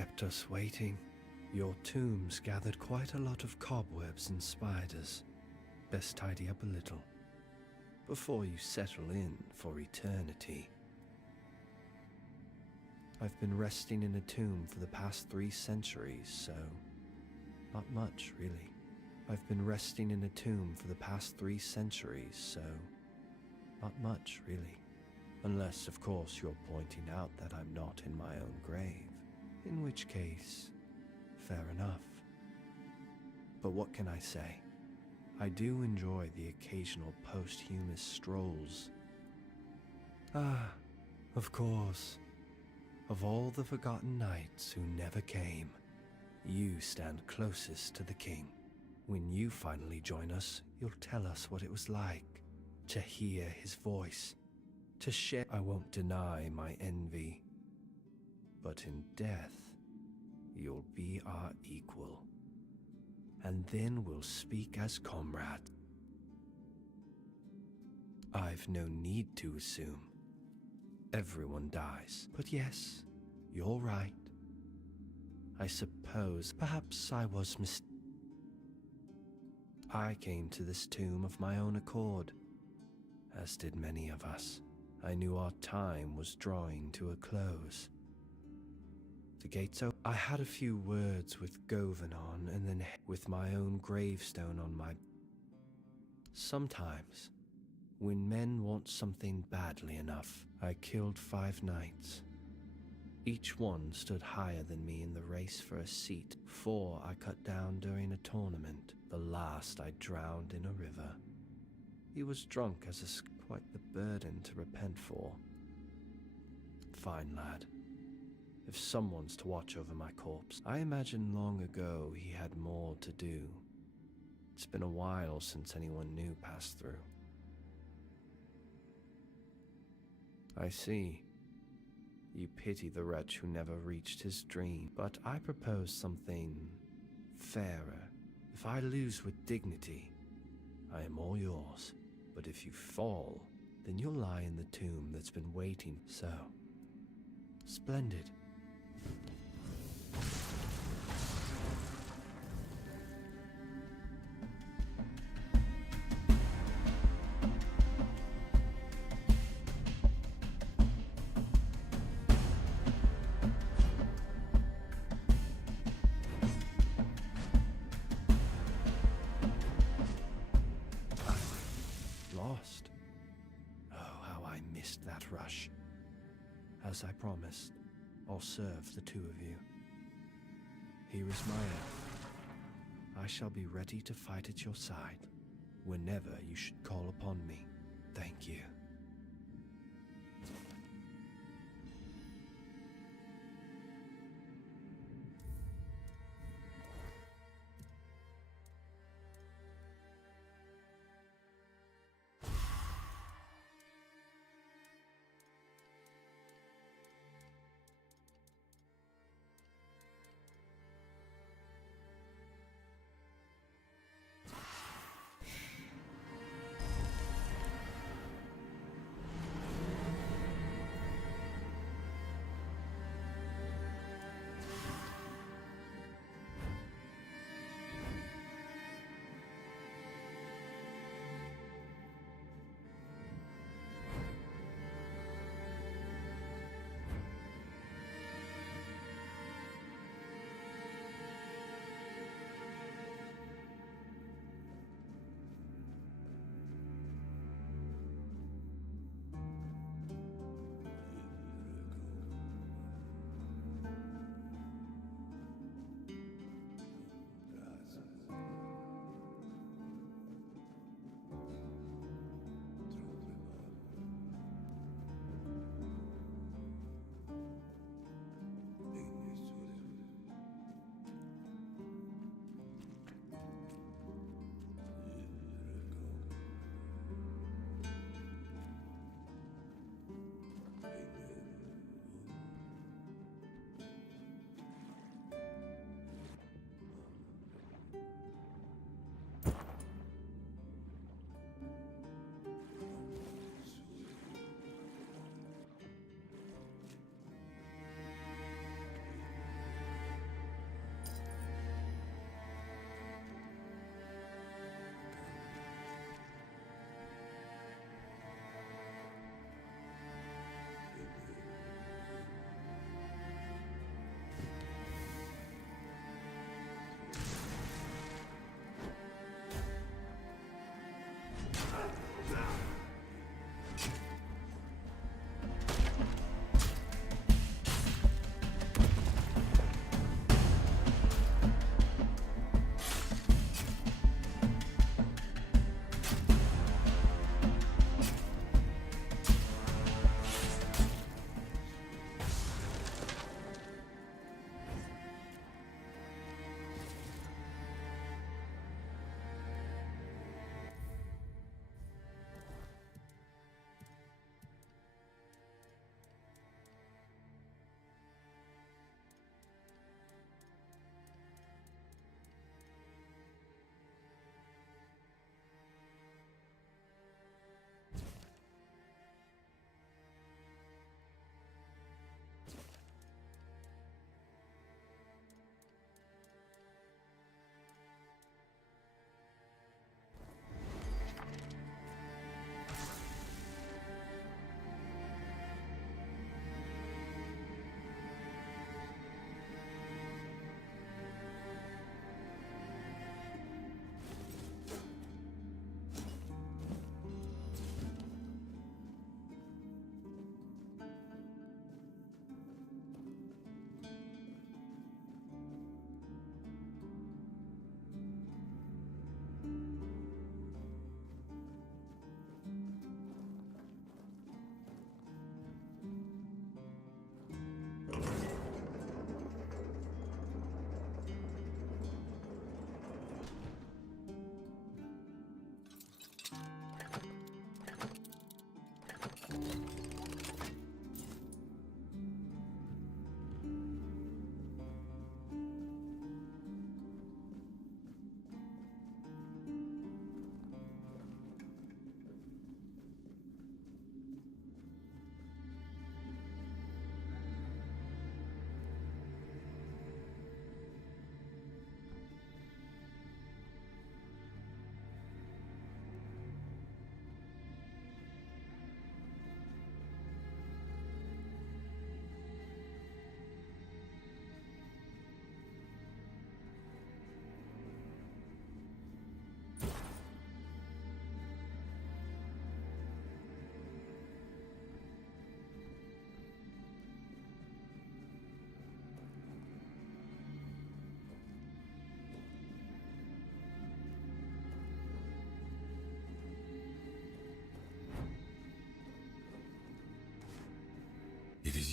kept us waiting. Your tomb's gathered quite a lot of cobwebs and spiders. Best tidy up a little before you settle in for eternity. I've been resting in a tomb for the past 3 centuries, so not much, really. I've been resting in a tomb for the past 3 centuries, so not much, really. Unless, of course, you're pointing out that I'm not in my own grave, in which case, fair enough. But what can I say? I do enjoy the occasional posthumous strolls. Ah, of course. Of all the forgotten knights who never came, you stand closest to the king. When you finally join us, you'll tell us what it was like to hear his voice, to share. I won't deny my envy, but in death, you'll be our equal. And then we'll speak as comrades. I've no need to assume. Everyone dies. But yes, you're right. I suppose perhaps I was I came to this tomb of my own accord, as did many of us. I knew our time was drawing to a close. The gates open. I had a few words with Govanon and then with my own gravestone on my... Sometimes, when men want something badly enough, I killed 5 knights. Each one stood higher than me in the race for a seat. 4 I cut down during a tournament. The last I drowned in a river. He was drunk as a... quite the burden to repent for. Fine lad. If someone's to watch over my corpse, I imagine long ago he had more to do. It's been a while since anyone new passed through. I see. You pity the wretch who never reached his dream, but I propose something fairer. If I lose with dignity, I am all yours. But if you fall, then you'll lie in the tomb that's been waiting. So, splendid. Lost. Oh, how I missed that rush. As I promised, I'll serve the 2 of you. Here is my oath. I shall be ready to fight at your side whenever you should call upon me. Thank you.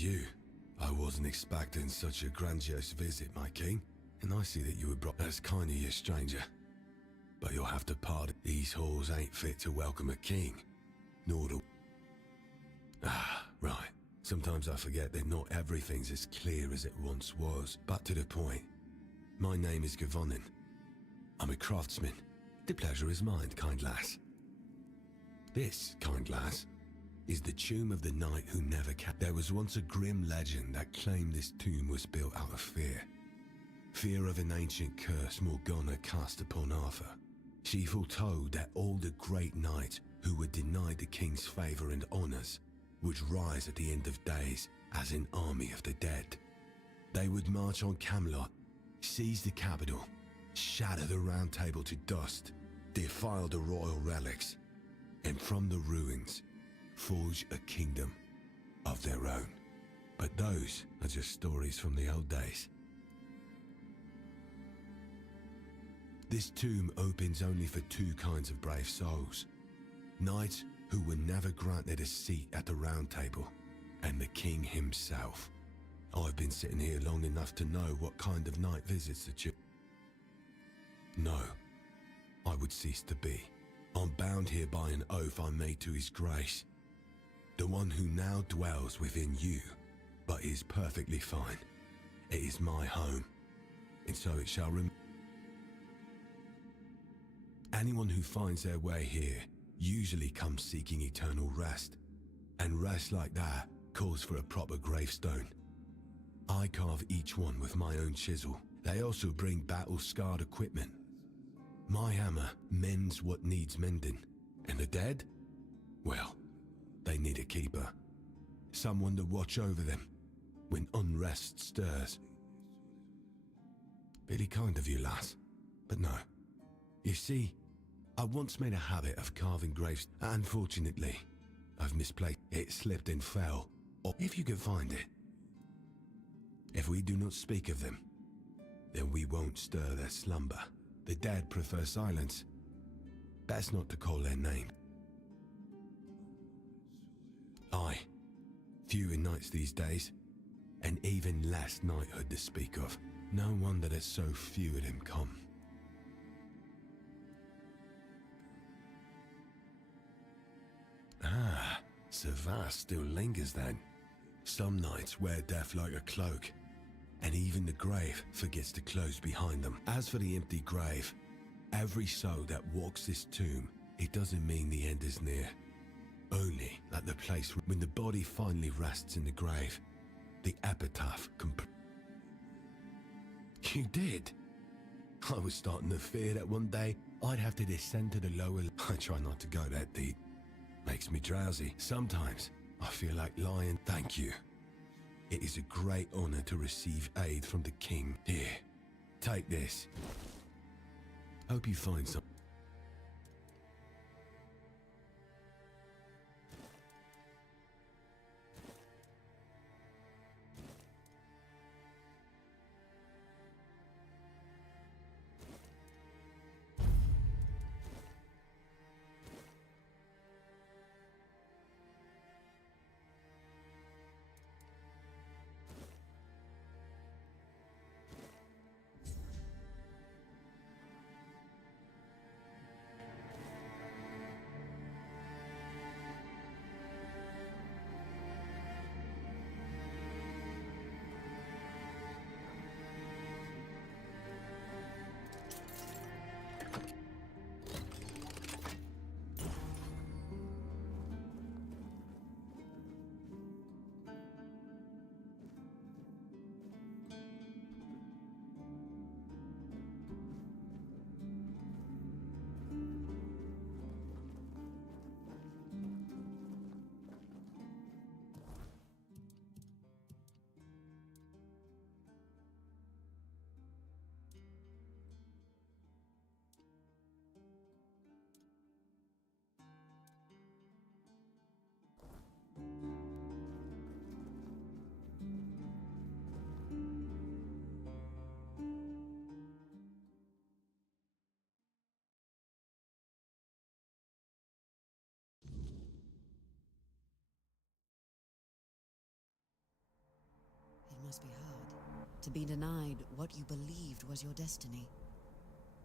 you. I wasn't expecting such a grandiose visit, my king, and I see that you were brought. That's kind of you, stranger. But you'll have to pardon. These halls ain't fit to welcome a king, nor to... Ah, right. Sometimes I forget that not everything's as clear as it once was. But to the point. My name is Gavonin. I'm a craftsman. The pleasure is mine, kind lass. This, kind lass, is the tomb of the knight who never came. There was once a grim legend that claimed this tomb was built out of fear. Fear of an ancient curse Morgana cast upon Arthur. She foretold that all the great knights who were denied the king's favour and honours would rise at the end of days as an army of the dead. They would march on Camelot, seize the capital, shatter the Round Table to dust, defile the royal relics, and from the ruins, forge a kingdom of their own. But those are just stories from the old days. This tomb opens only for two kinds of brave souls. Knights who were never granted a seat at the Round Table, and the king himself. I've been sitting here long enough to know what kind of knight visits the tomb. No, I would cease to be. I'm bound here by an oath I made to his grace. The one who now dwells within you, but is perfectly fine. It is my home, and so it shall remain. Anyone who finds their way here usually comes seeking eternal rest, and rest like that calls for a proper gravestone. I carve each one with my own chisel. They also bring battle-scarred equipment. My hammer mends what needs mending, and the dead? Well, they need a keeper. Someone to watch over them when unrest stirs. Very kind of you, lass, but no. You see, I once made a habit of carving graves. Unfortunately, I've misplaced. It slipped and fell, or if you could find it. If we do not speak of them, then we won't stir their slumber. The dead prefer silence. Best not to call their name. Aye, few in knights these days, and even less knighthood to speak of. No wonder that so few of them come. Ah, Savas still lingers then. Some knights wear death like a cloak, and even the grave forgets to close behind them. As for the empty grave, every soul that walks this tomb, it doesn't mean the end is near. Only at the place when the body finally rests in the grave, the epitaph You did? I was starting to fear that one day I'd have to descend to the lower... I try not to go that deep. Makes me drowsy. Sometimes I feel like lying. Thank you. It is a great honor to receive aid from the king. Here, take this. Hope you find some... To be denied what you believed was your destiny.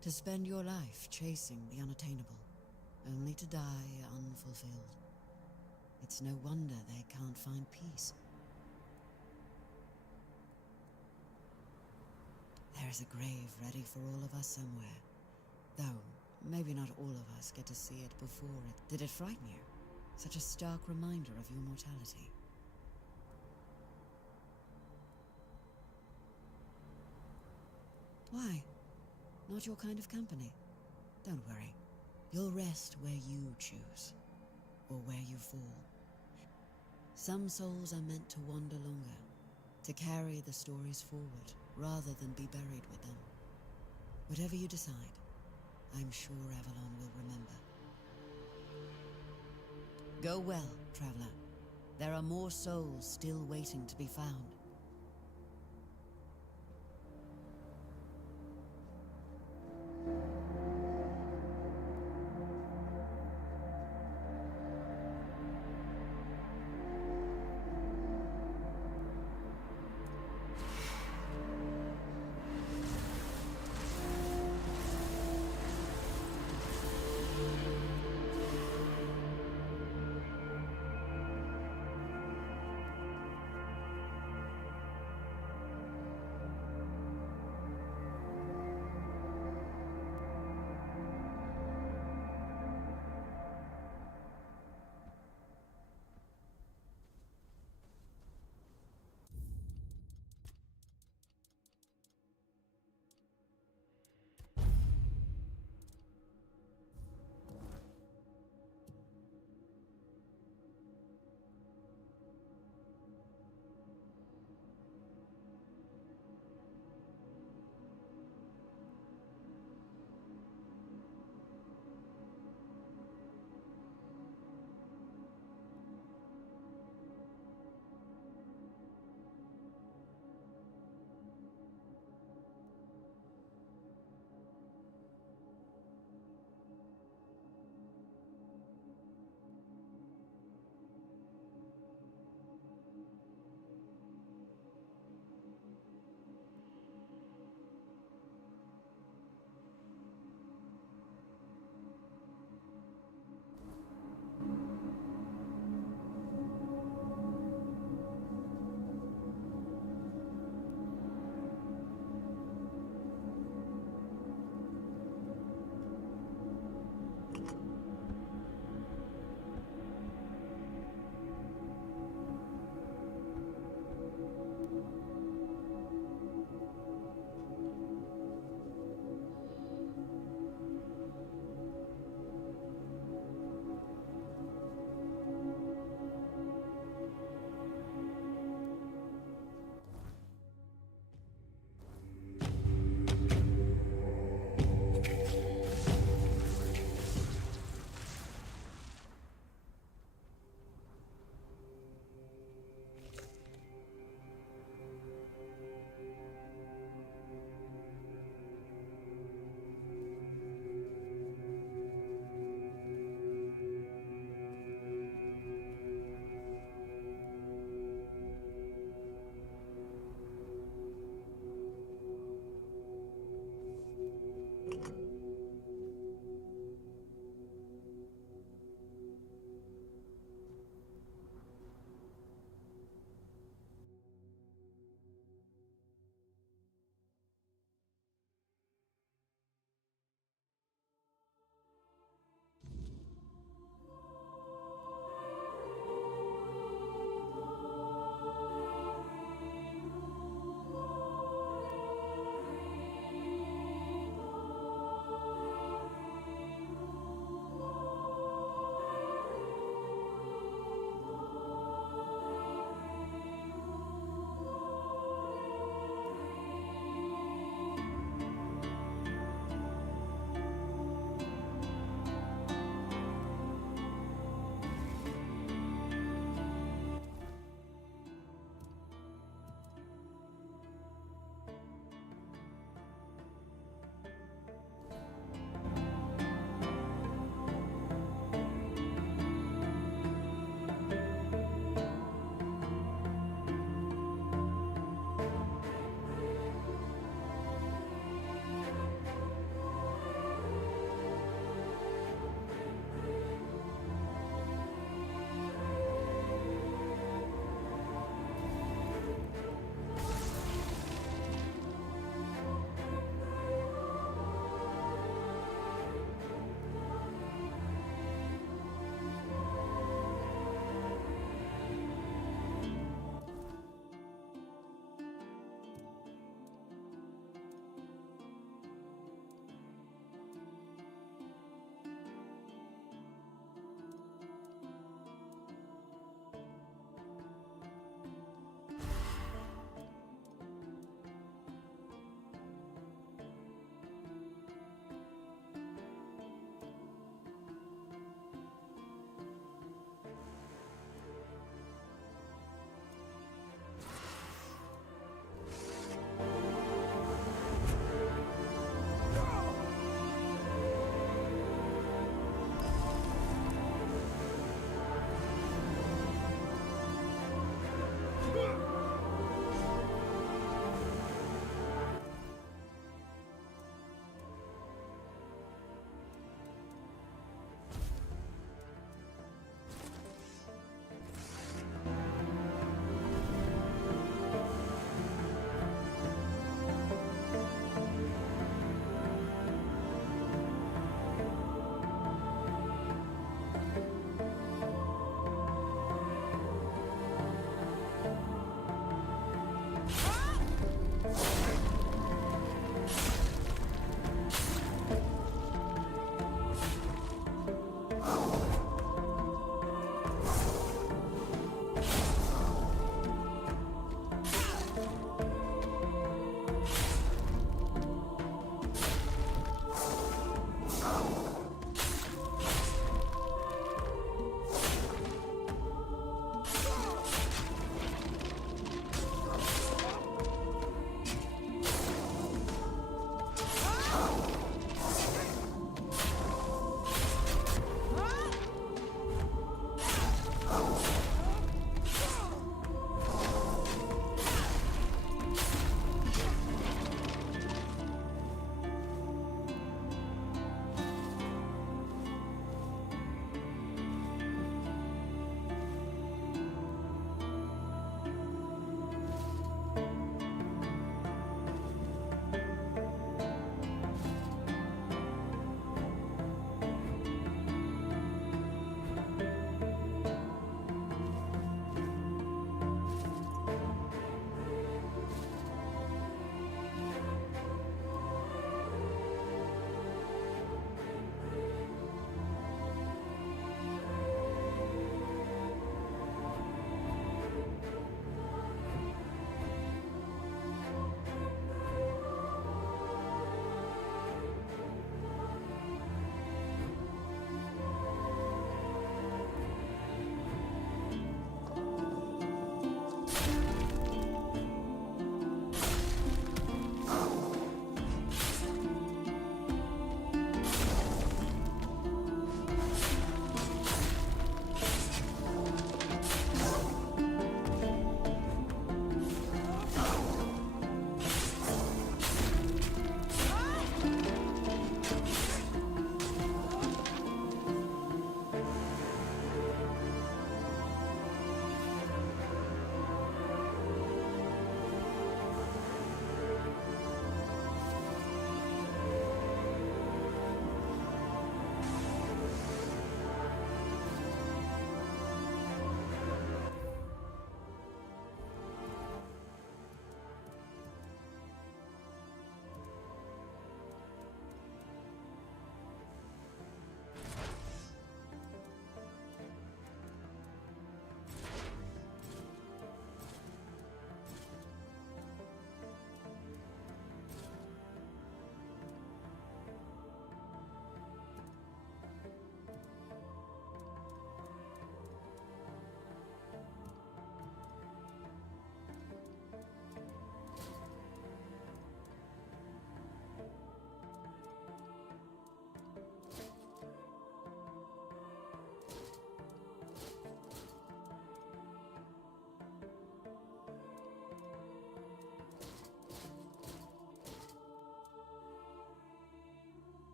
To spend your life chasing the unattainable, only to die unfulfilled. It's no wonder they can't find peace. There is a grave ready for all of us somewhere. Though, maybe not all of us get to see it before it. Did it frighten you? Such a stark reminder of your mortality. Why? Not your kind of company? Don't worry. You'll rest where you choose, or where you fall. Some souls are meant to wander longer, to carry the stories forward, rather than be buried with them. Whatever you decide, I'm sure Avalon will remember. Go well, traveler. There are more souls still waiting to be found.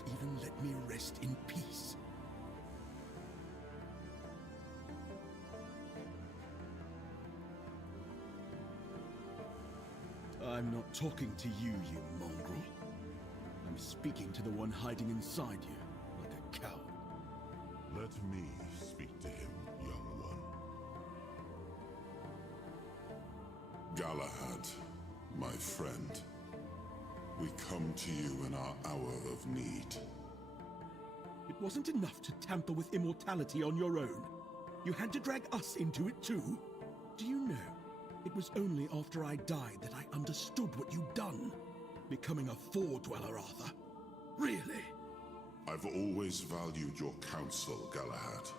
won't even let me rest in peace. I'm not talking to you, you mongrel. I'm speaking to the one hiding inside you, like a coward. Let me speak to him, young one. Galahad, my friend. We come to you in our hour of need. It wasn't enough to tamper with immortality on your own. You had to drag us into it too. Do you know, it was only after I died that I understood what you'd done. Becoming a Four-Dweller, Arthur. Really? I've always valued your counsel, Galahad.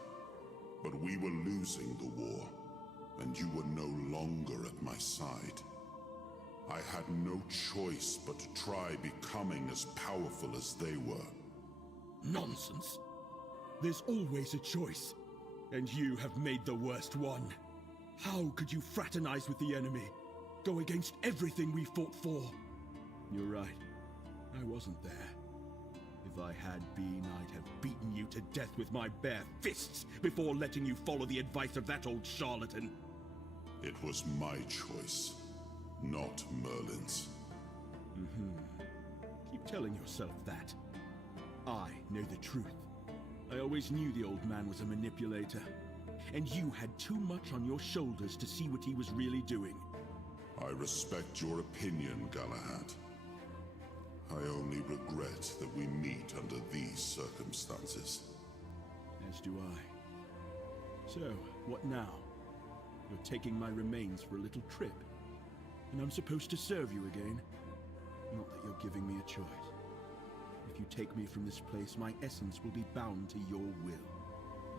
But we were losing the war, and you were no longer at my side. I had no choice but to try becoming as powerful as they were. Nonsense. There's always a choice, and you have made the worst one. How could you fraternize with the enemy? Go against everything we fought for? You're right. I wasn't there. If I had been, I'd have beaten you to death with my bare fists before letting you follow the advice of that old charlatan. It was my choice, not Merlin's. Keep telling yourself that. I know the truth. I always knew the old man was a manipulator, and you had too much on your shoulders to see what he was really doing. I respect your opinion, Galahad. I only regret that we meet under these circumstances. As do I. So, what now? You're taking my remains for a little trip, and I'm supposed to serve you again? Not that you're giving me a choice. If you take me from this place, my essence will be bound to your will.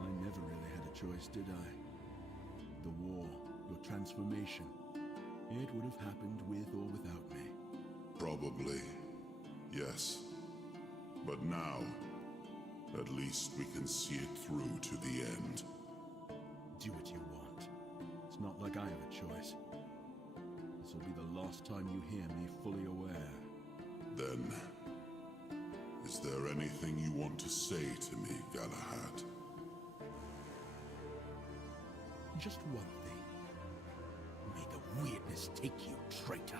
I never really had a choice, did I? The war, your transformation, it would have happened with or without me. Probably, yes. But now, at least we can see it through to the end. Do what you want. It's not like I have a choice. This will be the last time you hear me fully aware. Then, is there anything you want to say to me, Galahad? Just one thing. May the weirdness take you, traitor.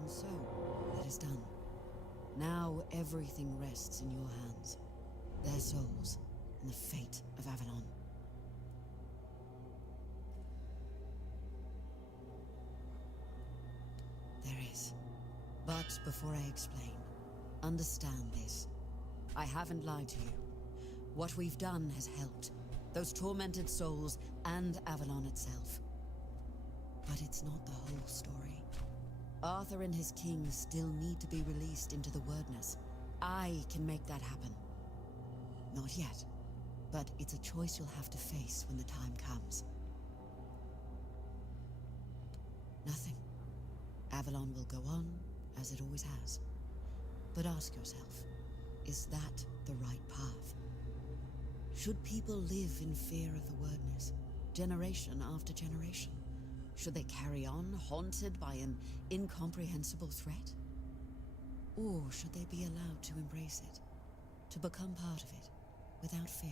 And so, it is done. Now everything rests in your hands. Their souls, and the fate of Avalon. There is. But before I explain, understand this. I haven't lied to you. What we've done has helped. Those tormented souls and Avalon itself. But it's not the whole story. Arthur and his king still need to be released into the Wordness. I can make that happen. Not yet, but it's a choice you'll have to face when the time comes. Nothing. Avalon will go on, as it always has. But ask yourself, is that the right path? Should people live in fear of the Wordness, generation after generation? Should they carry on, haunted by an incomprehensible threat? Or should they be allowed to embrace it, to become part of it, without fear?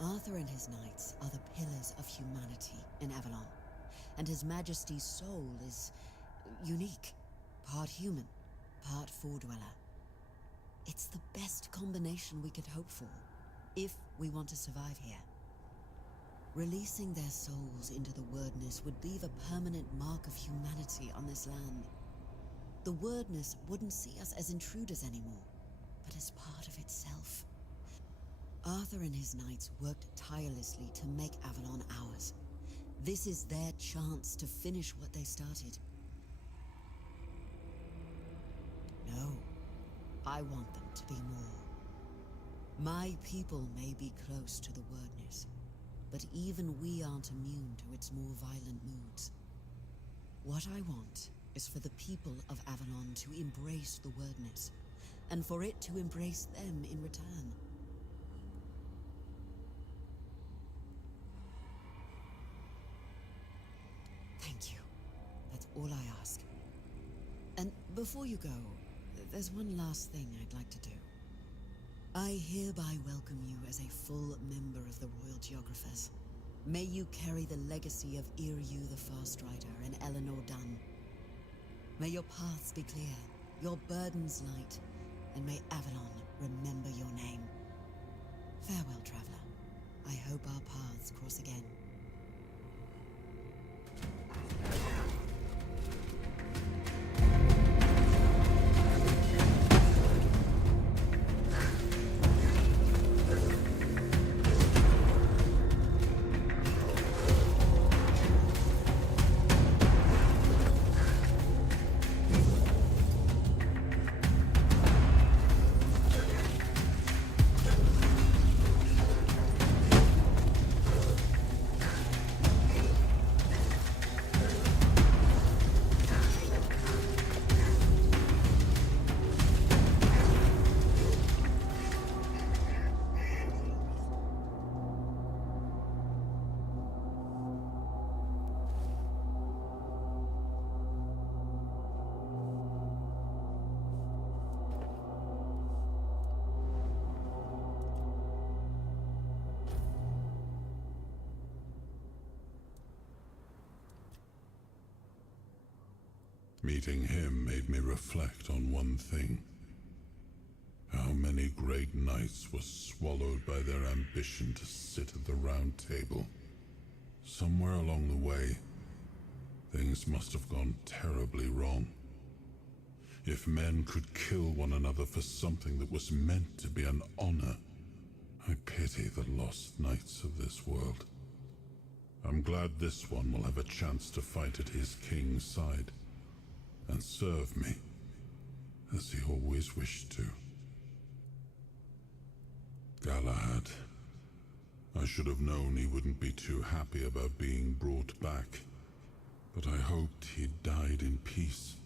Arthur and his knights are the pillars of humanity in Avalon, and His Majesty's soul is unique, part human, part Four-Dweller. It's the best combination we could hope for, if we want to survive here. Releasing their souls into the Wordness would leave a permanent mark of humanity on this land. The Wordness wouldn't see us as intruders anymore, but as part of itself. Arthur and his knights worked tirelessly to make Avalon ours. This is their chance to finish what they started. No, I want them to be more. My people may be close to the Wordness, but even we aren't immune to its more violent moods. What I want is for the people of Avalon to embrace the Wordness, and for it to embrace them in return. Thank you. That's all I ask. And before you go, there's one last thing I'd like to do. I hereby welcome you as a full member of the Royal Geographers. May you carry the legacy of Iryu the Farstrider and Eleanor Dunn. May your paths be clear, your burdens light, and may Avalon remember your name. Farewell, traveler. I hope our paths cross again. Meeting him made me reflect on one thing. How many great knights were swallowed by their ambition to sit at the round table. Somewhere along the way, things must have gone terribly wrong. If men could kill one another for something that was meant to be an honor, I pity the lost knights of this world. I'm glad this one will have a chance to fight at his king's side and serve me, as he always wished to. Galahad. I should have known he wouldn't be too happy about being brought back, but I hoped he'd died in peace,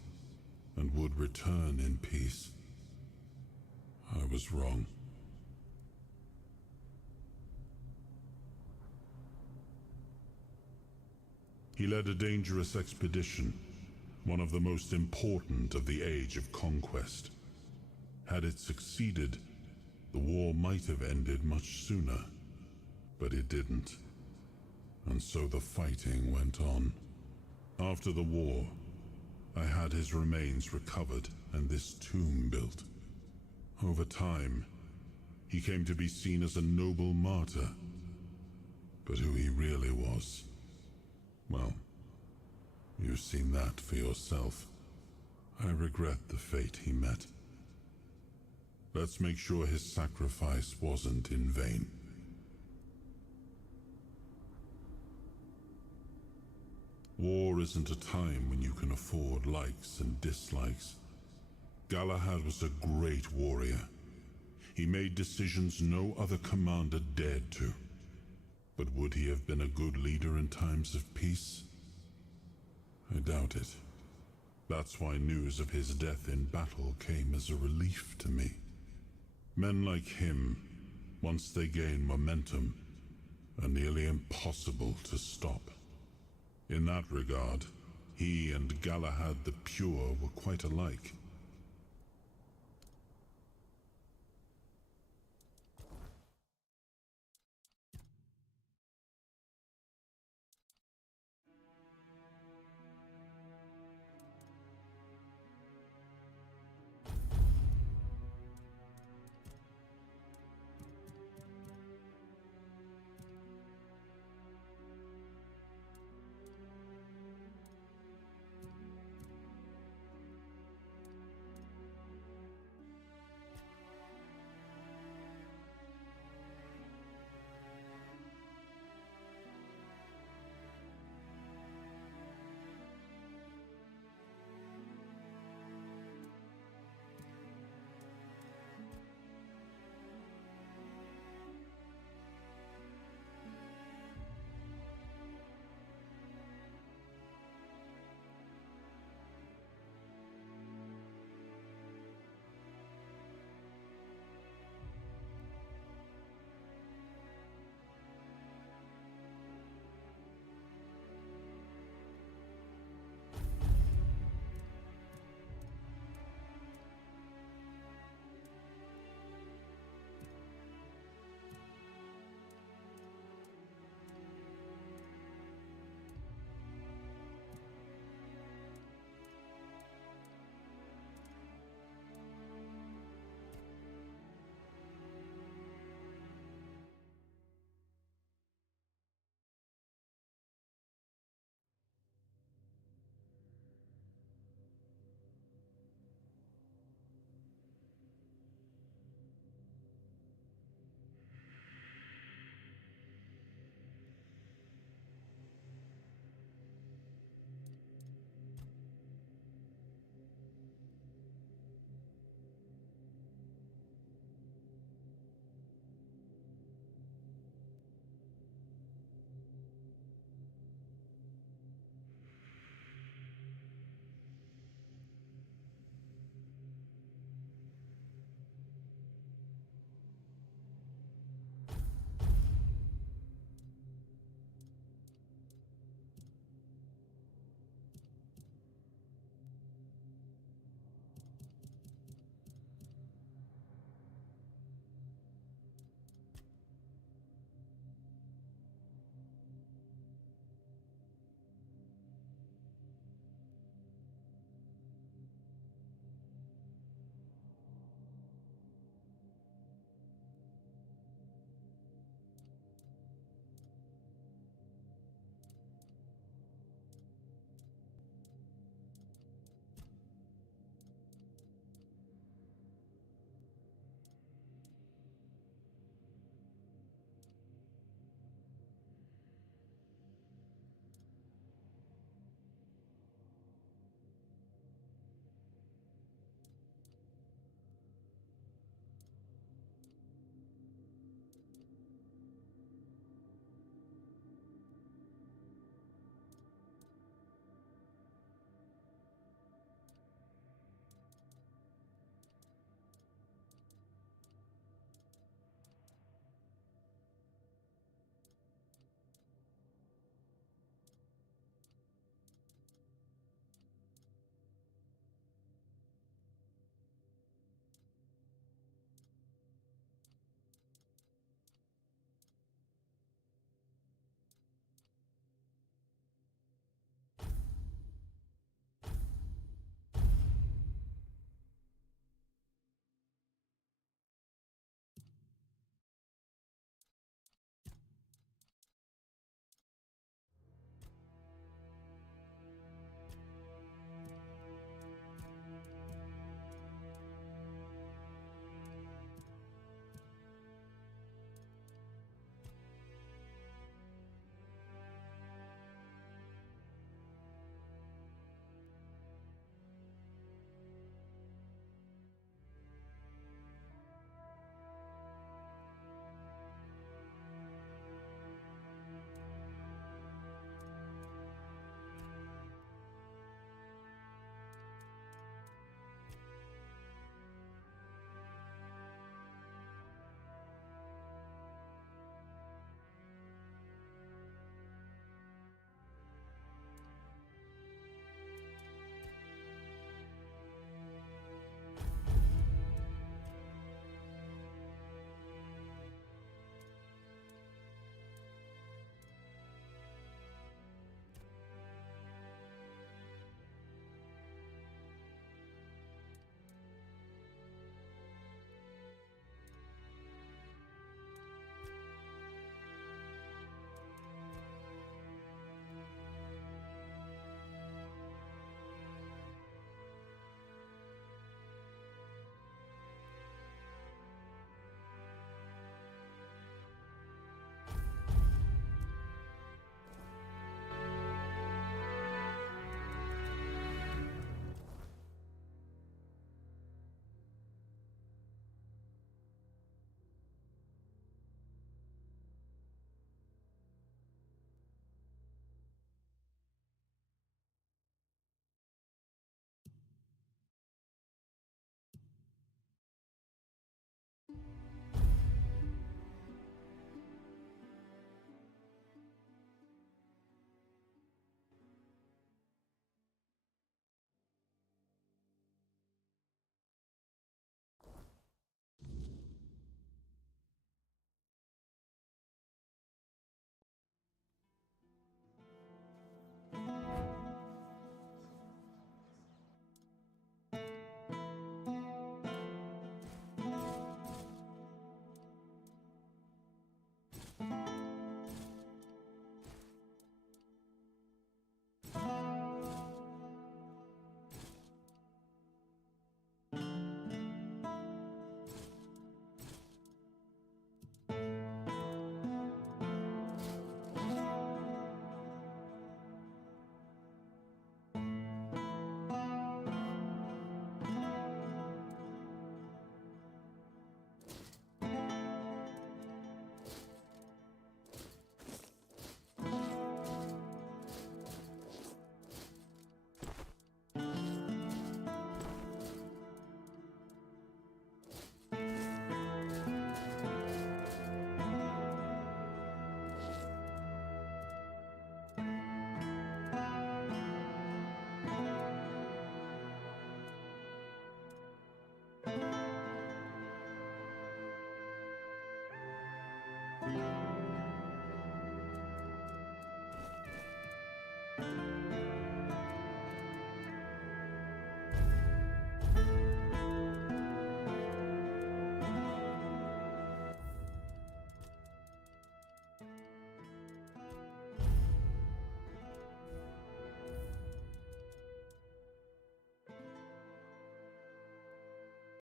and would return in peace. I was wrong. He led a dangerous expedition, one of the most important of the Age of Conquest. Had it succeeded, the war might have ended much sooner, but it didn't. And so the fighting went on. After the war, I had his remains recovered and this tomb built. Over time, he came to be seen as a noble martyr. But who he really was, well, you've seen that for yourself. I regret the fate he met. Let's make sure his sacrifice wasn't in vain. War isn't a time when you can afford likes and dislikes. Galahad was a great warrior. He made decisions no other commander dared to. But would he have been a good leader in times of peace? I doubt it. That's why news of his death in battle came as a relief to me. Men like him, once they gain momentum, are nearly impossible to stop. In that regard, he and Galahad the Pure were quite alike.